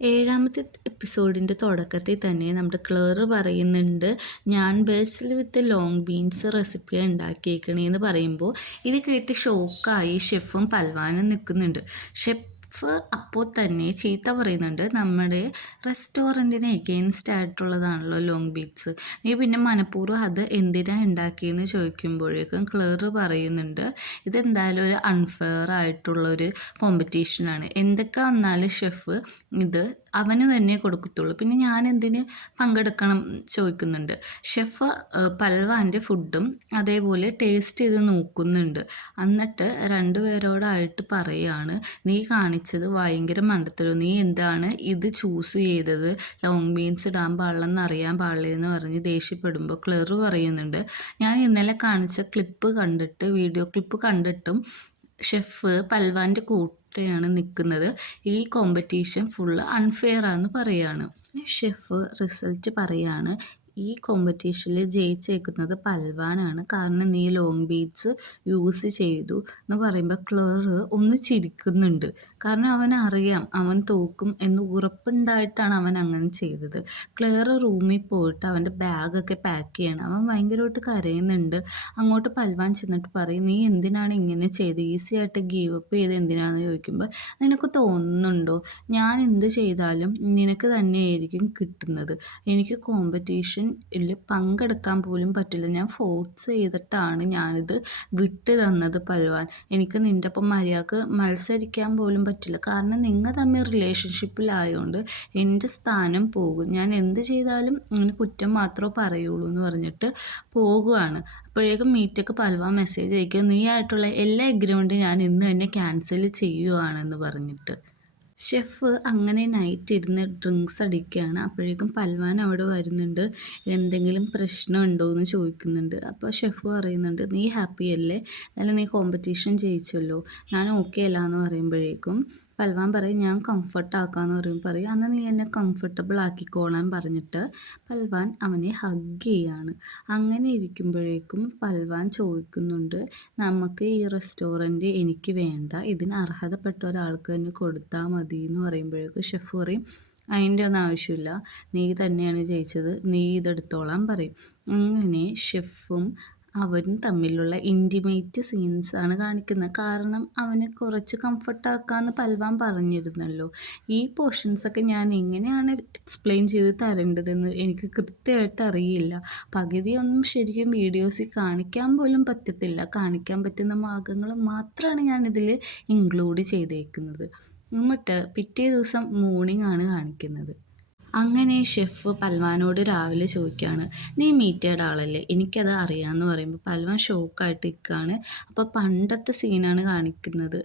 ഏഴാമത്തെ എപ്പിസോഡിൻ്റെ തുടക്കത്തിൽ തന്നെ നമ്മുടെ ക്ലർ പറയുന്നുണ്ട്, ഞാൻ ബേസിൽ വിത്ത് ലോങ് ബീൻസ് റെസിപ്പിയാണ് ഉണ്ടാക്കിയേക്കണേന്ന് പറയുമ്പോൾ ഇത് കേട്ട് ഷോക്കായി ഷെഫും പൽവാനും നിൽക്കുന്നുണ്ട്. ഷെഫ് അപ്പോൾ തന്നെ ചീത്ത പറയുന്നുണ്ട്, നമ്മുടെ റെസ്റ്റോറൻറ്റിന് എഗെയിൻസ്റ്റ് ആയിട്ടുള്ളതാണല്ലോ ലോങ് ബീൻസ്, നീ പിന്നെ മനഃപൂർവ്വം അത് എന്തിനാണ് ഉണ്ടാക്കിയെന്ന് ചോദിക്കുമ്പോഴേക്കും ക്ലർ പറയുന്നുണ്ട്, ഇതെന്തായാലും ഒരു അൺഫെയർ ആയിട്ടുള്ളൊരു കോമ്പറ്റീഷനാണ്, എന്തൊക്കെ വന്നാലും ഷെഫ് ഇത് അവന് തന്നെ കൊടുക്കത്തുള്ളൂ, പിന്നെ ഞാൻ എന്തിന് പങ്കെടുക്കണം ചോദിക്കുന്നുണ്ട്. ഷെഫ് പൽവാൻ്റെ ഫുഡും അതേപോലെ ടേസ്റ്റ് ചെയ്ത് നോക്കുന്നുണ്ട്. എന്നിട്ട് രണ്ടുപേരോടായിട്ട് പറയുകയാണ്, നീ കാണിച്ചത് ഭയങ്കര മണ്ടത്തരം, നീ എന്താണ് ഇത് ചൂസ് ചെയ്തത്, ലോങ് ബീൻസ് ഇടാൻ പാടില്ലെന്ന് അറിയാൻ പാടില്ലെന്ന് പറഞ്ഞ് ദേഷ്യപ്പെടുമ്പോൾ ക്ലർ പറയുന്നുണ്ട്, ഞാൻ ഇന്നലെ കാണിച്ച വീഡിയോ ക്ലിപ്പ് കണ്ടിട്ടും ഷെഫ് പൽവാൻ്റെ കൂടെയാണ് നിൽക്കുന്നത്, ഈ കോമ്പറ്റീഷൻ ഫുള്ള് അൺഫെയർ ആണെന്ന് പറയാണ്. ഷെഫ് റിസൾട്ട് പറയാണ്, ഈ കോമ്പറ്റീഷനിൽ ജയിച്ചേക്കുന്നത് പൽവാനാണ്, കാരണം നീ ലോങ് ബീഡ്സ് യൂസ് ചെയ്തു എന്ന് പറയുമ്പോൾ ക്ലർ ഒന്ന് ചിരിക്കുന്നുണ്ട്. കാരണം അവനറിയാം അവൻ തോക്കും എന്ന് ഉറപ്പുണ്ടായിട്ടാണ് അവൻ അങ്ങനെ ചെയ്തത്. ക്ലർ റൂമിൽ പോയിട്ട് അവൻ്റെ ബാഗൊക്കെ പാക്ക് ചെയ്യണം, അവൻ ഭയങ്കരമായിട്ട് കരയുന്നുണ്ട്. അങ്ങോട്ട് പൽവാൻ ചെന്നിട്ട് പറയും, നീ എന്തിനാണ് ഇങ്ങനെ ചെയ്ത്, ഈസി ആയിട്ട് ഗീവ് അപ്പ് ചെയ്ത് എന്തിനാണെന്ന് ചോദിക്കുമ്പോൾ, നിനക്ക് തോന്നുന്നുണ്ടോ ഞാൻ എന്ത് ചെയ്താലും നിനക്ക് തന്നെയായിരിക്കും കിട്ടുന്നത്, എനിക്ക് കോമ്പറ്റീഷനിൽ പങ്കെടുക്കാൻ പോലും പറ്റില്ല, ഞാൻ ഫോഴ്സ് ചെയ്തിട്ടാണ് ഞാനിത് വിട്ട് തന്നത് പൽവാൻ, എനിക്ക് നിൻ്റെ ഒപ്പം മര്യാദക്ക് മത്സരിക്കാൻ പോലും പറ്റില്ല, കാരണം നിങ്ങൾ തമ്മിൽ റിലേഷൻഷിപ്പിലായതുകൊണ്ട് എൻ്റെ സ്ഥാനം പോകും, ഞാൻ എന്ത് ചെയ്താലും അങ്ങനെ കുറ്റം മാത്രമേ പറയുള്ളൂ എന്ന് പറഞ്ഞിട്ട് പോകുവാണ്. അപ്പോഴേക്കും മീറ്റൊക്കെ പൽവാൻ മെസ്സേജ് അയക്കും, നീ ആയിട്ടുള്ള എല്ലാ എഗ്രിമെൻറ്റും ഞാൻ ഇന്ന് തന്നെ ക്യാൻസൽ ചെയ്യുവാണെന്ന് പറഞ്ഞിട്ട്. ഷെഫ് അങ്ങനെ നൈറ്റ് ഇരുന്ന് ഡ്രിങ്ക്സ് അടിക്കുകയാണ്. അപ്പോഴേക്കും പൽവാൻ അവിടെ വരുന്നുണ്ട്, എന്തെങ്കിലും പ്രശ്നമുണ്ടോ എന്ന് ചോദിക്കുന്നുണ്ട്. അപ്പോൾ ഷെഫ് പറയുന്നുണ്ട്, നീ ഹാപ്പി അല്ലേ, അല്ല നീ കോമ്പറ്റീഷൻ ജയിച്ചല്ലോ, ഞാൻ ഓക്കെ അല്ല എന്ന് പറയുമ്പോഴേക്കും പൽവാൻ പറയും, ഞാൻ കംഫർട്ട് ആക്കാമെന്ന് പറയും, അന്ന് നീ എന്നെ കംഫർട്ടബിൾ ആക്കിക്കോളാൻ പറഞ്ഞിട്ട് പൽവാൻ അവനെ ഹഗ് ചെയ്യാണ്. അങ്ങനെ ഇരിക്കുമ്പോഴേക്കും പൽവാൻ ചോദിക്കുന്നുണ്ട്, നമുക്ക് ഈ റെസ്റ്റോറൻറ്റ് എനിക്ക് വേണ്ട, ഇതിന് അർഹതപ്പെട്ട ഒരാൾക്ക് തന്നെ കൊടുത്താൽ മതി എന്ന് പറയുമ്പോഴേക്കും ഷെഫ് പറയും, അതിൻ്റെ ഒന്നും ആവശ്യമില്ല, നീ തന്നെയാണ് ജയിച്ചത്, നീ ഇതെടുത്തോളാൻ പറയും. അങ്ങനെ ഷെഫും അവനും തമ്മിലുള്ള ഇൻറ്റിമേറ്റ് സീൻസാണ് കാണിക്കുന്നത്. കാരണം അവനെ കുറച്ച് കംഫർട്ടാക്കാമെന്ന് പൽവാൻ പറഞ്ഞിരുന്നല്ലോ. ഈ പോർഷൻസൊക്കെ ഞാൻ എങ്ങനെയാണ് എക്സ്പ്ലെയിൻ ചെയ്ത് തരേണ്ടതെന്ന് എനിക്ക് കൃത്യമായിട്ട് അറിയില്ല. പകുതിയൊന്നും ശരിക്കും വീഡിയോസിൽ കാണിക്കാൻ പോലും പറ്റത്തില്ല. കാണിക്കാൻ പറ്റുന്ന ഭാഗങ്ങൾ മാത്രമാണ് ഞാനിതിൽ ഇൻക്ലൂഡ് ചെയ്തേക്കുന്നത്. എന്നിട്ട് പിറ്റേ ദിവസം മോർണിംഗ് ആണ് കാണിക്കുന്നത്. അങ്ങനെ ഷെഫ് പൽവാനോട് രാവിലെ ചോദിക്കുകയാണ്, നീ മീറ്റയുടെ ആളല്ലേ, എനിക്കത് അറിയാമെന്ന് പറയുമ്പോൾ പൽവാൻ ഷോക്കായിട്ട് നിൽക്കുകയാണ്. അപ്പോൾ പണ്ടത്തെ സീനാണ് കാണിക്കുന്നത്.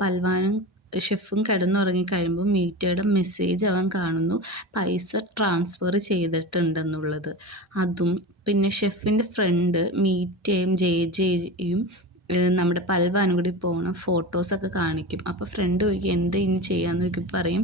പൽവാനും ഷെഫും കിടന്നുറങ്ങി കഴിയുമ്പോൾ മീറ്റയുടെ മെസ്സേജ് അവൻ കാണുന്നു, പൈസ ട്രാൻസ്ഫർ ചെയ്തിട്ടുണ്ടെന്നുള്ളത്. അതും പിന്നെ ഷെഫിൻ്റെ ഫ്രണ്ട് മീറ്റയും ജെയും നമ്മുടെ പൽവാനും കൂടി പോകണം ഫോട്ടോസൊക്കെ കാണിക്കും. അപ്പോൾ ഫ്രണ്ട് ചോദിക്കും, എന്താ ഇനി ചെയ്യാമെന്ന് ചോദിക്കും, പറയും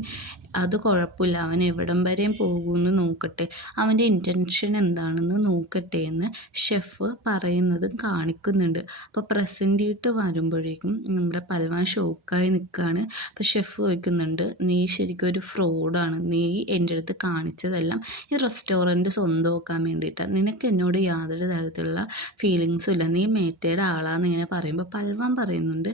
അത് കുഴപ്പമില്ല, അവൻ എവിടം വരെയും പോകുമെന്ന് നോക്കട്ടെ, അവൻ്റെ ഇൻറ്റൻഷൻ എന്താണെന്ന് നോക്കട്ടെ എന്ന് ഷെഫ് പറയുന്നതും കാണിക്കുന്നുണ്ട്. അപ്പോൾ പ്രസൻറ്റ് ചെയ്തിട്ട് വരുമ്പോഴേക്കും നമ്മുടെ പൽവാൻ ഷോക്കായി നിൽക്കുകയാണ്. അപ്പോൾ ഷെഫ് ചോദിക്കുന്നുണ്ട്, നീ ശരിക്കും ഒരു ഫ്രോഡാണ്, നീ എൻ്റെ അടുത്ത് കാണിച്ചതെല്ലാം ഈ റെസ്റ്റോറൻറ്റ് സ്വന്തമാക്കാൻ വേണ്ടിയിട്ടാണ്, നിനക്ക് എന്നോട് യാതൊരു തരത്തിലുള്ള ഫീലിങ്സും ഇല്ല, നീ മേറ്റയുടെ ആളാന്ന് ഇങ്ങനെ പറയുമ്പോൾ പൽവാൻ പറയുന്നുണ്ട്,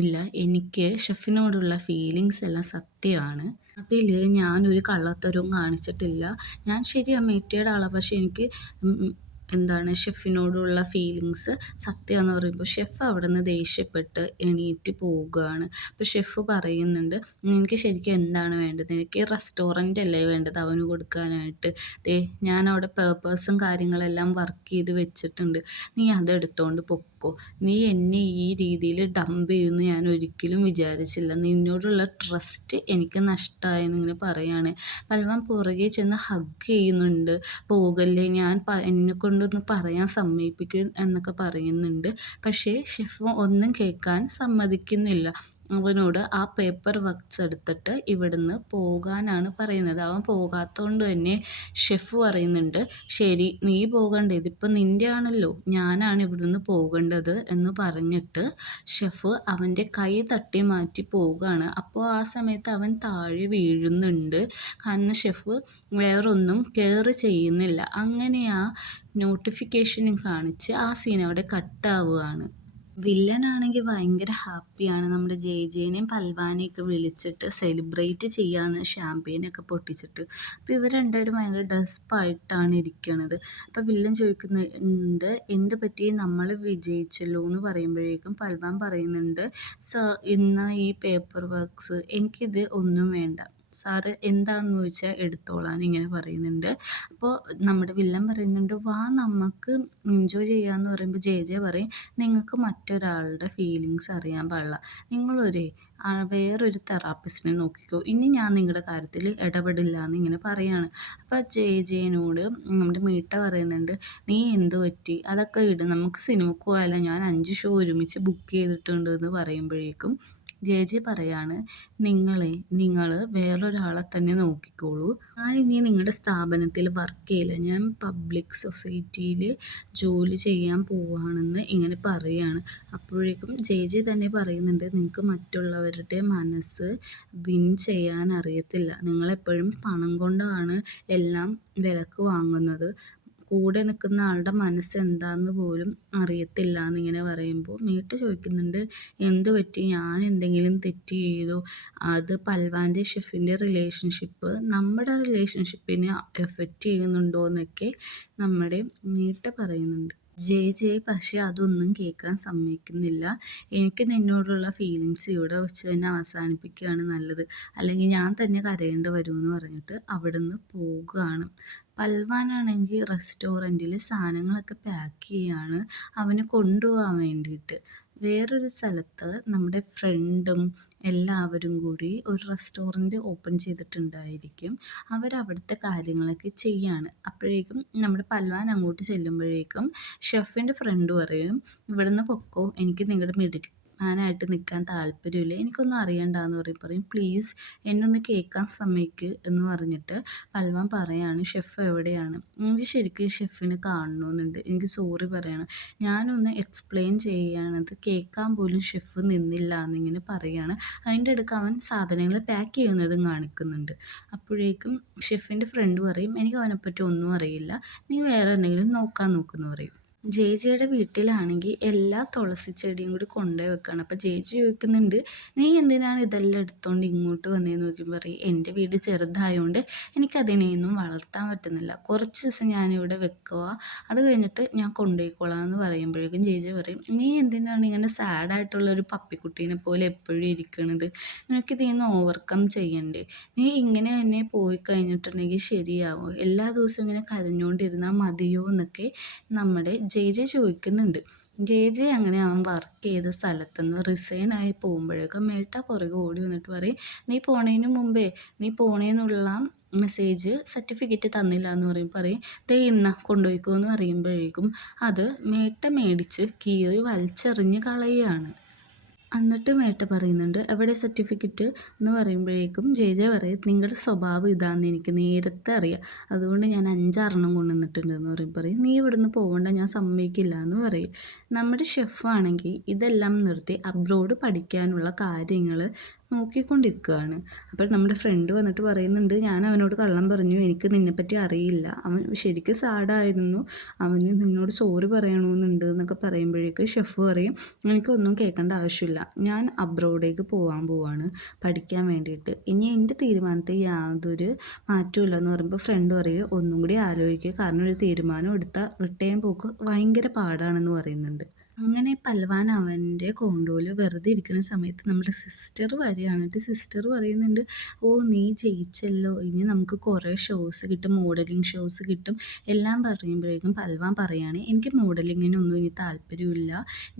ഇല്ല, എനിക്ക് ഷെഫിനോടുള്ള ഫീലിങ്സ് എല്ലാം സത്യമാണ്, അതിൽ ഞാനൊരു കള്ളത്തരവും കാണിച്ചിട്ടില്ല, ഞാൻ ശരിയാണ് മേറ്റയുടെ ആളാണ്, പക്ഷെ എനിക്ക് ഷെഫിനോടുള്ള ഫീലിങ്സ് സത്യമാണെന്ന് പറയുമ്പോൾ ഷെഫ് അവിടെ നിന്ന് ദേഷ്യപ്പെട്ട് എണീറ്റ് പോവുകയാണ്. അപ്പോൾ ഷെഫ് പറയുന്നുണ്ട്, നിനക്ക് ശരിക്കും എന്താണ് വേണ്ടത്, എനിക്ക് റെസ്റ്റോറൻ്റ് അല്ലേ വേണ്ടത് അവന് കൊടുക്കാനായിട്ട്, ഞാൻ അവിടെ പേപ്പേഴ്സും കാര്യങ്ങളെല്ലാം വർക്ക് ചെയ്ത് വെച്ചിട്ടുണ്ട്, നീ അതെടുത്തോണ്ട് പൊക്കോ, നീ എന്നെ ഈ രീതിയിൽ ഡംപ് ചെയ്യുമെന്ന് ഞാൻ ഒരിക്കലും വിചാരിച്ചില്ല, നിന്നോടുള്ള ട്രസ്റ്റ് എനിക്ക് നഷ്ടമായെന്നിങ്ങനെ പറയാണ്. പൽവാൻ പുറകെ ചെന്ന് ഹഗ് ചെയ്യുന്നുണ്ട്, പോകല്ലേ, ഞാൻ എന്നെ കൊണ്ടൊന്ന് പറയാൻ സമ്മതിപ്പിക്കും എന്നൊക്കെ പറയുന്നുണ്ട്. പക്ഷേ ഷെഫ് ഒന്നും കേൾക്കാൻ സമ്മതിക്കുന്നില്ല. അവനോട് ആ പേപ്പർ വർക്ക്സ് എടുത്തിട്ട് ഇവിടുന്ന് പോകാനാണ് പറയുന്നത്. അവൻ പോകാത്തതുകൊണ്ട് തന്നെ ഷെഫ് പറയുന്നുണ്ട്, ശരി നീ പോകണ്ട, ഇതിപ്പോൾ നിൻ്റെ ആണല്ലോ, ഞാനാണ് ഇവിടുന്ന് പോകേണ്ടത് എന്ന് പറഞ്ഞിട്ട് ഷെഫ് അവൻ്റെ കൈ തട്ടി മാറ്റി പോവുകയാണ്. അപ്പോൾ ആ സമയത്ത് അവൻ താഴെ വീഴുന്നുണ്ട്. കാരണം ഷെഫ് വേറൊന്നും കെയർ ചെയ്യുന്നില്ല. അങ്ങനെ ആ നോട്ടിഫിക്കേഷനും കാണിച്ച് ആ സീൻ അവിടെ കട്ടാവുകയാണ്. വില്ലനാണെങ്കിൽ ഭയങ്കര ഹാപ്പിയാണ്. നമ്മുടെ ജെയ്ജേനെയും പൽവാനെയൊക്കെ വിളിച്ചിട്ട് സെലിബ്രേറ്റ് ചെയ്യാണ് ഷാമ്പെയിനൊക്കെ പൊട്ടിച്ചിട്ട്. അപ്പോൾ ഇവർ രണ്ടുപേരും ഭയങ്കര ഡെസ്പായിട്ടാണ് ഇരിക്കണത്. അപ്പോൾ വില്ലൻ ചോദിക്കുന്നുണ്ട്, എന്ത് പറ്റി, നമ്മൾ വിജയിച്ചല്ലോ എന്ന് പറയുമ്പോഴേക്കും പൽവാൻ പറയുന്നുണ്ട്, സർ ഇന്ന് ഈ പേപ്പർ വർക്ക്സ് എനിക്കിത് ഒന്നും വേണ്ട, സാറ് എന്താണെന്ന് ചോദിച്ചാൽ എടുത്തോളാൻ ഇങ്ങനെ പറയുന്നുണ്ട്. അപ്പോൾ നമ്മുടെ വില്ലൻ പറയുന്നുണ്ട്, വാ നമുക്ക് എൻജോയ് ചെയ്യാമെന്ന് പറയുമ്പോൾ ജെ പറയും, നിങ്ങൾക്ക് മറ്റൊരാളുടെ ഫീലിങ്സ് അറിയാൻ പാടില്ല, നിങ്ങളൊരു വേറൊരു തെറാപ്പിസ്റ്റിനെ നോക്കിക്കോ, ഇനി ഞാൻ നിങ്ങളുടെ കാര്യത്തിൽ ഇടപെടില്ല എന്ന് ഇങ്ങനെ പറയാണ്. അപ്പോൾ ജെയിനോട് നമ്മുടെ മീട്ട പറയുന്നുണ്ട്, നീ എന്ത് പറ്റി, അതൊക്കെ ഇടും, നമുക്ക് സിനിമക്ക് പോയാലോ, ഞാൻ 5 ഷോ ഒരുമിച്ച് ബുക്ക് ചെയ്തിട്ടുണ്ട് എന്ന് പറയുമ്പോഴേക്കും ജെ പറയാണ്, നിങ്ങൾ വേറൊരാളെ തന്നെ നോക്കിക്കോളൂ, ഞാനിനി നിങ്ങളുടെ സ്ഥാപനത്തിൽ വർക്ക് ചെയ്യില്ല, ഞാൻ പബ്ലിക് സൊസൈറ്റിയിൽ ജോലി ചെയ്യാൻ പോവുകയാണെന്ന് ഇങ്ങനെ പറയുകയാണ്. അപ്പോഴേക്കും ജെ തന്നെ പറയുന്നുണ്ട്, നിങ്ങൾക്ക് മറ്റുള്ളവരുടെ മനസ്സ് വിൻ ചെയ്യാൻ അറിയത്തില്ല, നിങ്ങളെപ്പോഴും പണം കൊണ്ടാണ് എല്ലാം വിലക്ക് വാങ്ങുന്നത്, കൂടെ നിൽക്കുന്ന ആളുടെ മനസ്സെന്താന്ന് പോലും അറിയത്തില്ല എന്നിങ്ങനെ പറയുമ്പോൾ മീട്ട ചോദിക്കുന്നുണ്ട്, എന്ത് പറ്റി, ഞാൻ എന്തെങ്കിലും തെറ്റ് ചെയ്തോ, അത് പൽവാൻ്റെ ഷെഫിൻ്റെ റിലേഷൻഷിപ്പ് നമ്മുടെ റിലേഷൻഷിപ്പിനെ എഫക്റ്റ് ചെയ്യുന്നുണ്ടോ എന്നൊക്കെ നമ്മുടെ മീട്ട പറയുന്നുണ്ട്. ജെ പക്ഷേ അതൊന്നും കേൾക്കാൻ സമ്മതിക്കുന്നില്ല. എനിക്ക് നിന്നോടുള്ള ഫീലിങ്സ് ഇവിടെ വെച്ച് തന്നെ അവസാനിപ്പിക്കുകയാണ് നല്ലത്, അല്ലെങ്കിൽ ഞാൻ തന്നെ കരയേണ്ടി വരുമെന്ന് പറഞ്ഞിട്ട് അവിടുന്ന് പോകുകയാണ്. പൽവാനാണെങ്കിൽ റെസ്റ്റോറൻറ്റിൽ സാധനങ്ങളൊക്കെ പാക്ക് ചെയ്യുകയാണ് അവന് കൊണ്ടുപോകാൻ വേണ്ടിയിട്ട്. വേറൊരു സ്ഥലത്ത് നമ്മുടെ ഫ്രണ്ടും എല്ലാവരും കൂടി ഒരു റെസ്റ്റോറൻറ്റ് ഓപ്പൺ ചെയ്തിട്ടുണ്ടായിരിക്കും. അവരവിടുത്തെ കാര്യങ്ങളൊക്കെ ചെയ്യാണ്. അപ്പോഴേക്കും നമ്മുടെ പൽവാൻ അങ്ങോട്ട് ചെല്ലുമ്പോഴേക്കും ഷെഫിൻ്റെ ഫ്രണ്ട് പറയും, ഇവിടുന്ന് പൊക്കോ, എനിക്ക് നിങ്ങളുടെ മിഡിൽ മാനായിട്ട് നിൽക്കാൻ താല്പര്യമില്ല, എനിക്കൊന്നും അറിയണ്ടെന്ന് പറയും, പ്ലീസ് എന്നെ ഒന്ന് കേൾക്കാൻ സമ്മതിക്ക് എന്ന് പറഞ്ഞിട്ട് പൽവാൻ പറയാണ്, ഷെഫ് എവിടെയാണ്, എനിക്ക് ശരിക്കും ഷെഫിനെ കാണണമെന്നുണ്ട്, എനിക്ക് സോറി പറയണം, ഞാനൊന്ന് എക്സ്പ്ലെയിൻ ചെയ്യുകയാണത് കേൾക്കാൻ പോലും ഷെഫ് നിന്നില്ല എന്നിങ്ങനെ പറയുകയാണ്. അതിൻ്റെ ഇടയ്ക്ക് അവൻ സാധനങ്ങൾ പാക്ക് ചെയ്യുന്നതും കാണിക്കുന്നുണ്ട്. അപ്പോഴേക്കും ഷെഫിൻ്റെ ഫ്രണ്ട് പറയും, എനിക്ക് അവനെപ്പറ്റി ഒന്നും അറിയില്ല, നീ വേറെ എന്തെങ്കിലും നോക്കാൻ നോക്കുമെന്ന് പറയും. ജെയുടെ വീട്ടിലാണെങ്കിൽ എല്ലാ തുളസി ചെടിയും കൂടി കൊണ്ടുപോയി വെക്കുകയാണ്. അപ്പോൾ ജെ ചോദിക്കുന്നുണ്ട്, നീ എന്തിനാണ് ഇതെല്ലാം എടുത്തുകൊണ്ട് ഇങ്ങോട്ട് വന്നതെന്ന് നോക്കുമ്പോൾ പറയും, എൻ്റെ വീട് ചെറുതായതുകൊണ്ട് എനിക്കതിനെയൊന്നും വളർത്താൻ പറ്റുന്നില്ല, കുറച്ച് ദിവസം ഞാനിവിടെ വെക്കുക, അത് കഴിഞ്ഞിട്ട് ഞാൻ കൊണ്ടുപോയിക്കോളാം എന്ന് പറയുമ്പോഴേക്കും ജെ പറയും, നീ എന്തിനാണ് ഇങ്ങനെ സാഡായിട്ടുള്ള ഒരു പപ്പിക്കുട്ടീനെ പോലെ എപ്പോഴും ഇരിക്കണത്, നിനക്കിതിന്ന് ഓവർകം ചെയ്യണ്ടേ, നീ ഇങ്ങനെ തന്നെ പോയി കഴിഞ്ഞിട്ടുണ്ടെങ്കിൽ ശരിയാവും, എല്ലാ ദിവസവും ഇങ്ങനെ കരഞ്ഞുകൊണ്ടിരുന്നാൽ മതിയോ എന്നൊക്കെ നമ്മുടെ ജെ ചോദിക്കുന്നുണ്ട്. ജെ അങ്ങനെ അവൻ വർക്ക് ചെയ്ത സ്ഥലത്തുനിന്ന് റിസൈൻ ആയി പോകുമ്പോഴേക്കും മേട്ട പുറകെ ഓടി വന്നിട്ട് പറയും, നീ പോണതിന് മുമ്പേ നീ പോണേന്നുള്ള മെസ്സേജ് സർട്ടിഫിക്കറ്റ് തന്നില്ല എന്ന് പറയും, ദേ ഇന്ന കൊണ്ടുപോയിക്കോ എന്ന് പറയുമ്പോഴേക്കും അത് മേട്ട മേടിച്ച് കീറി വലിച്ചെറിഞ്ഞ് കളയുകയാണ്. എന്നിട്ട് മേട്ട പറയുന്നുണ്ട്, എവിടെ സർട്ടിഫിക്കറ്റ് എന്ന് പറയുമ്പോഴേക്കും ജെ പറയും, നിങ്ങളുടെ സ്വഭാവം ഇതാണെന്ന് എനിക്ക് നേരത്തെ അറിയാം, അതുകൊണ്ട് ഞാൻ 5-6 കൊണ്ടുവന്നിട്ടുണ്ട് എന്ന് പറയും, നീ ഇവിടുന്ന് പോകണ്ട, ഞാൻ സമ്മതിക്കില്ല എന്ന് പറയും. നമ്മുടെ ഷെഫാണെങ്കിൽ ഇതെല്ലാം നിർത്തി അബ്രോഡ് പഠിക്കാനുള്ള കാര്യങ്ങൾ നോക്കിക്കൊണ്ടിരിക്കുകയാണ്. അപ്പോൾ നമ്മുടെ ഫ്രണ്ട് വന്നിട്ട് പറയുന്നുണ്ട്, ഞാൻ അവനോട് കള്ളം പറഞ്ഞു, എനിക്ക് നിന്നെപ്പറ്റി അറിയില്ല, അവൻ ശരിക്കും സാഡായിരുന്നു, അവന് നിന്നോട് സോറി പറയണമെന്നുണ്ട് എന്നൊക്കെ പറയുമ്പോഴേക്കും ഷെഫ് പറയും, എനിക്കൊന്നും കേൾക്കേണ്ട ആവശ്യമില്ല, ഞാൻ അബ്രോഡേക്ക് പോവാണ് പഠിക്കാൻ വേണ്ടിയിട്ട്, ഇനി എൻ്റെ തീരുമാനത്തിൽ യാതൊരു മാറ്റവും എന്ന് പറയുമ്പോൾ ഫ്രണ്ട് പറയും, ഒന്നും കൂടി ആലോചിക്കുക, കാരണം ഒരു തീരുമാനം എടുത്താൽ റിട്ടേൺ പോക്ക് ഭയങ്കര പാടാണെന്ന് പറയുന്നുണ്ട്. അങ്ങനെ പൽവാൻ അവൻ്റെ കോണ്ടോയിൽ വെറുതെ ഇരിക്കുന്ന സമയത്ത് നമ്മുടെ സിസ്റ്റർ വരികയാണ്. എന്നിട്ട് സിസ്റ്റർ പറയുന്നുണ്ട്, ഓ നീ ജയിച്ചല്ലോ, ഇനി നമുക്ക് കുറേ ഷോസ് കിട്ടും, മോഡലിംഗ് ഷോസ് കിട്ടും എല്ലാം പറയുമ്പോഴേക്കും പൽവാൻ പറയുകയാണ്, എനിക്ക് മോഡലിങ്ങിനൊന്നും ഇനി താല്പര്യമില്ല,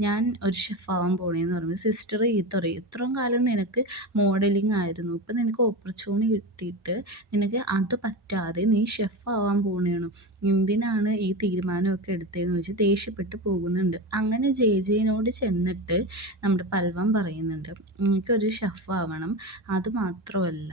ഞാൻ ഒരു ഷെഫാവാൻ പോണേന്ന് പറയുമ്പോൾ സിസ്റ്റർ പറയും, ഇത്രയും കാലം നിനക്ക് മോഡലിംഗ് ആയിരുന്നു, ഇപ്പം നിനക്ക് ഓപ്പർച്യൂണിറ്റി കിട്ടിയിട്ട് നിനക്ക് അത് പറ്റാതെ നീ ഷെഫാവാൻ പോണേണോ, എന്തിനാണ് ഈ തീരുമാനമൊക്കെ എടുത്തതെന്ന് വെച്ച് ദേഷ്യപ്പെട്ട് പോകുന്നുണ്ട്. അങ്ങനെ അങ്ങനെ ജെജെനോട് ചെന്നിട്ട് നമ്മുടെ പൽവൻ പറയുന്നുണ്ട്, എനിക്കൊരു ഷെഫ് ആവണം, അതുമാത്രമല്ല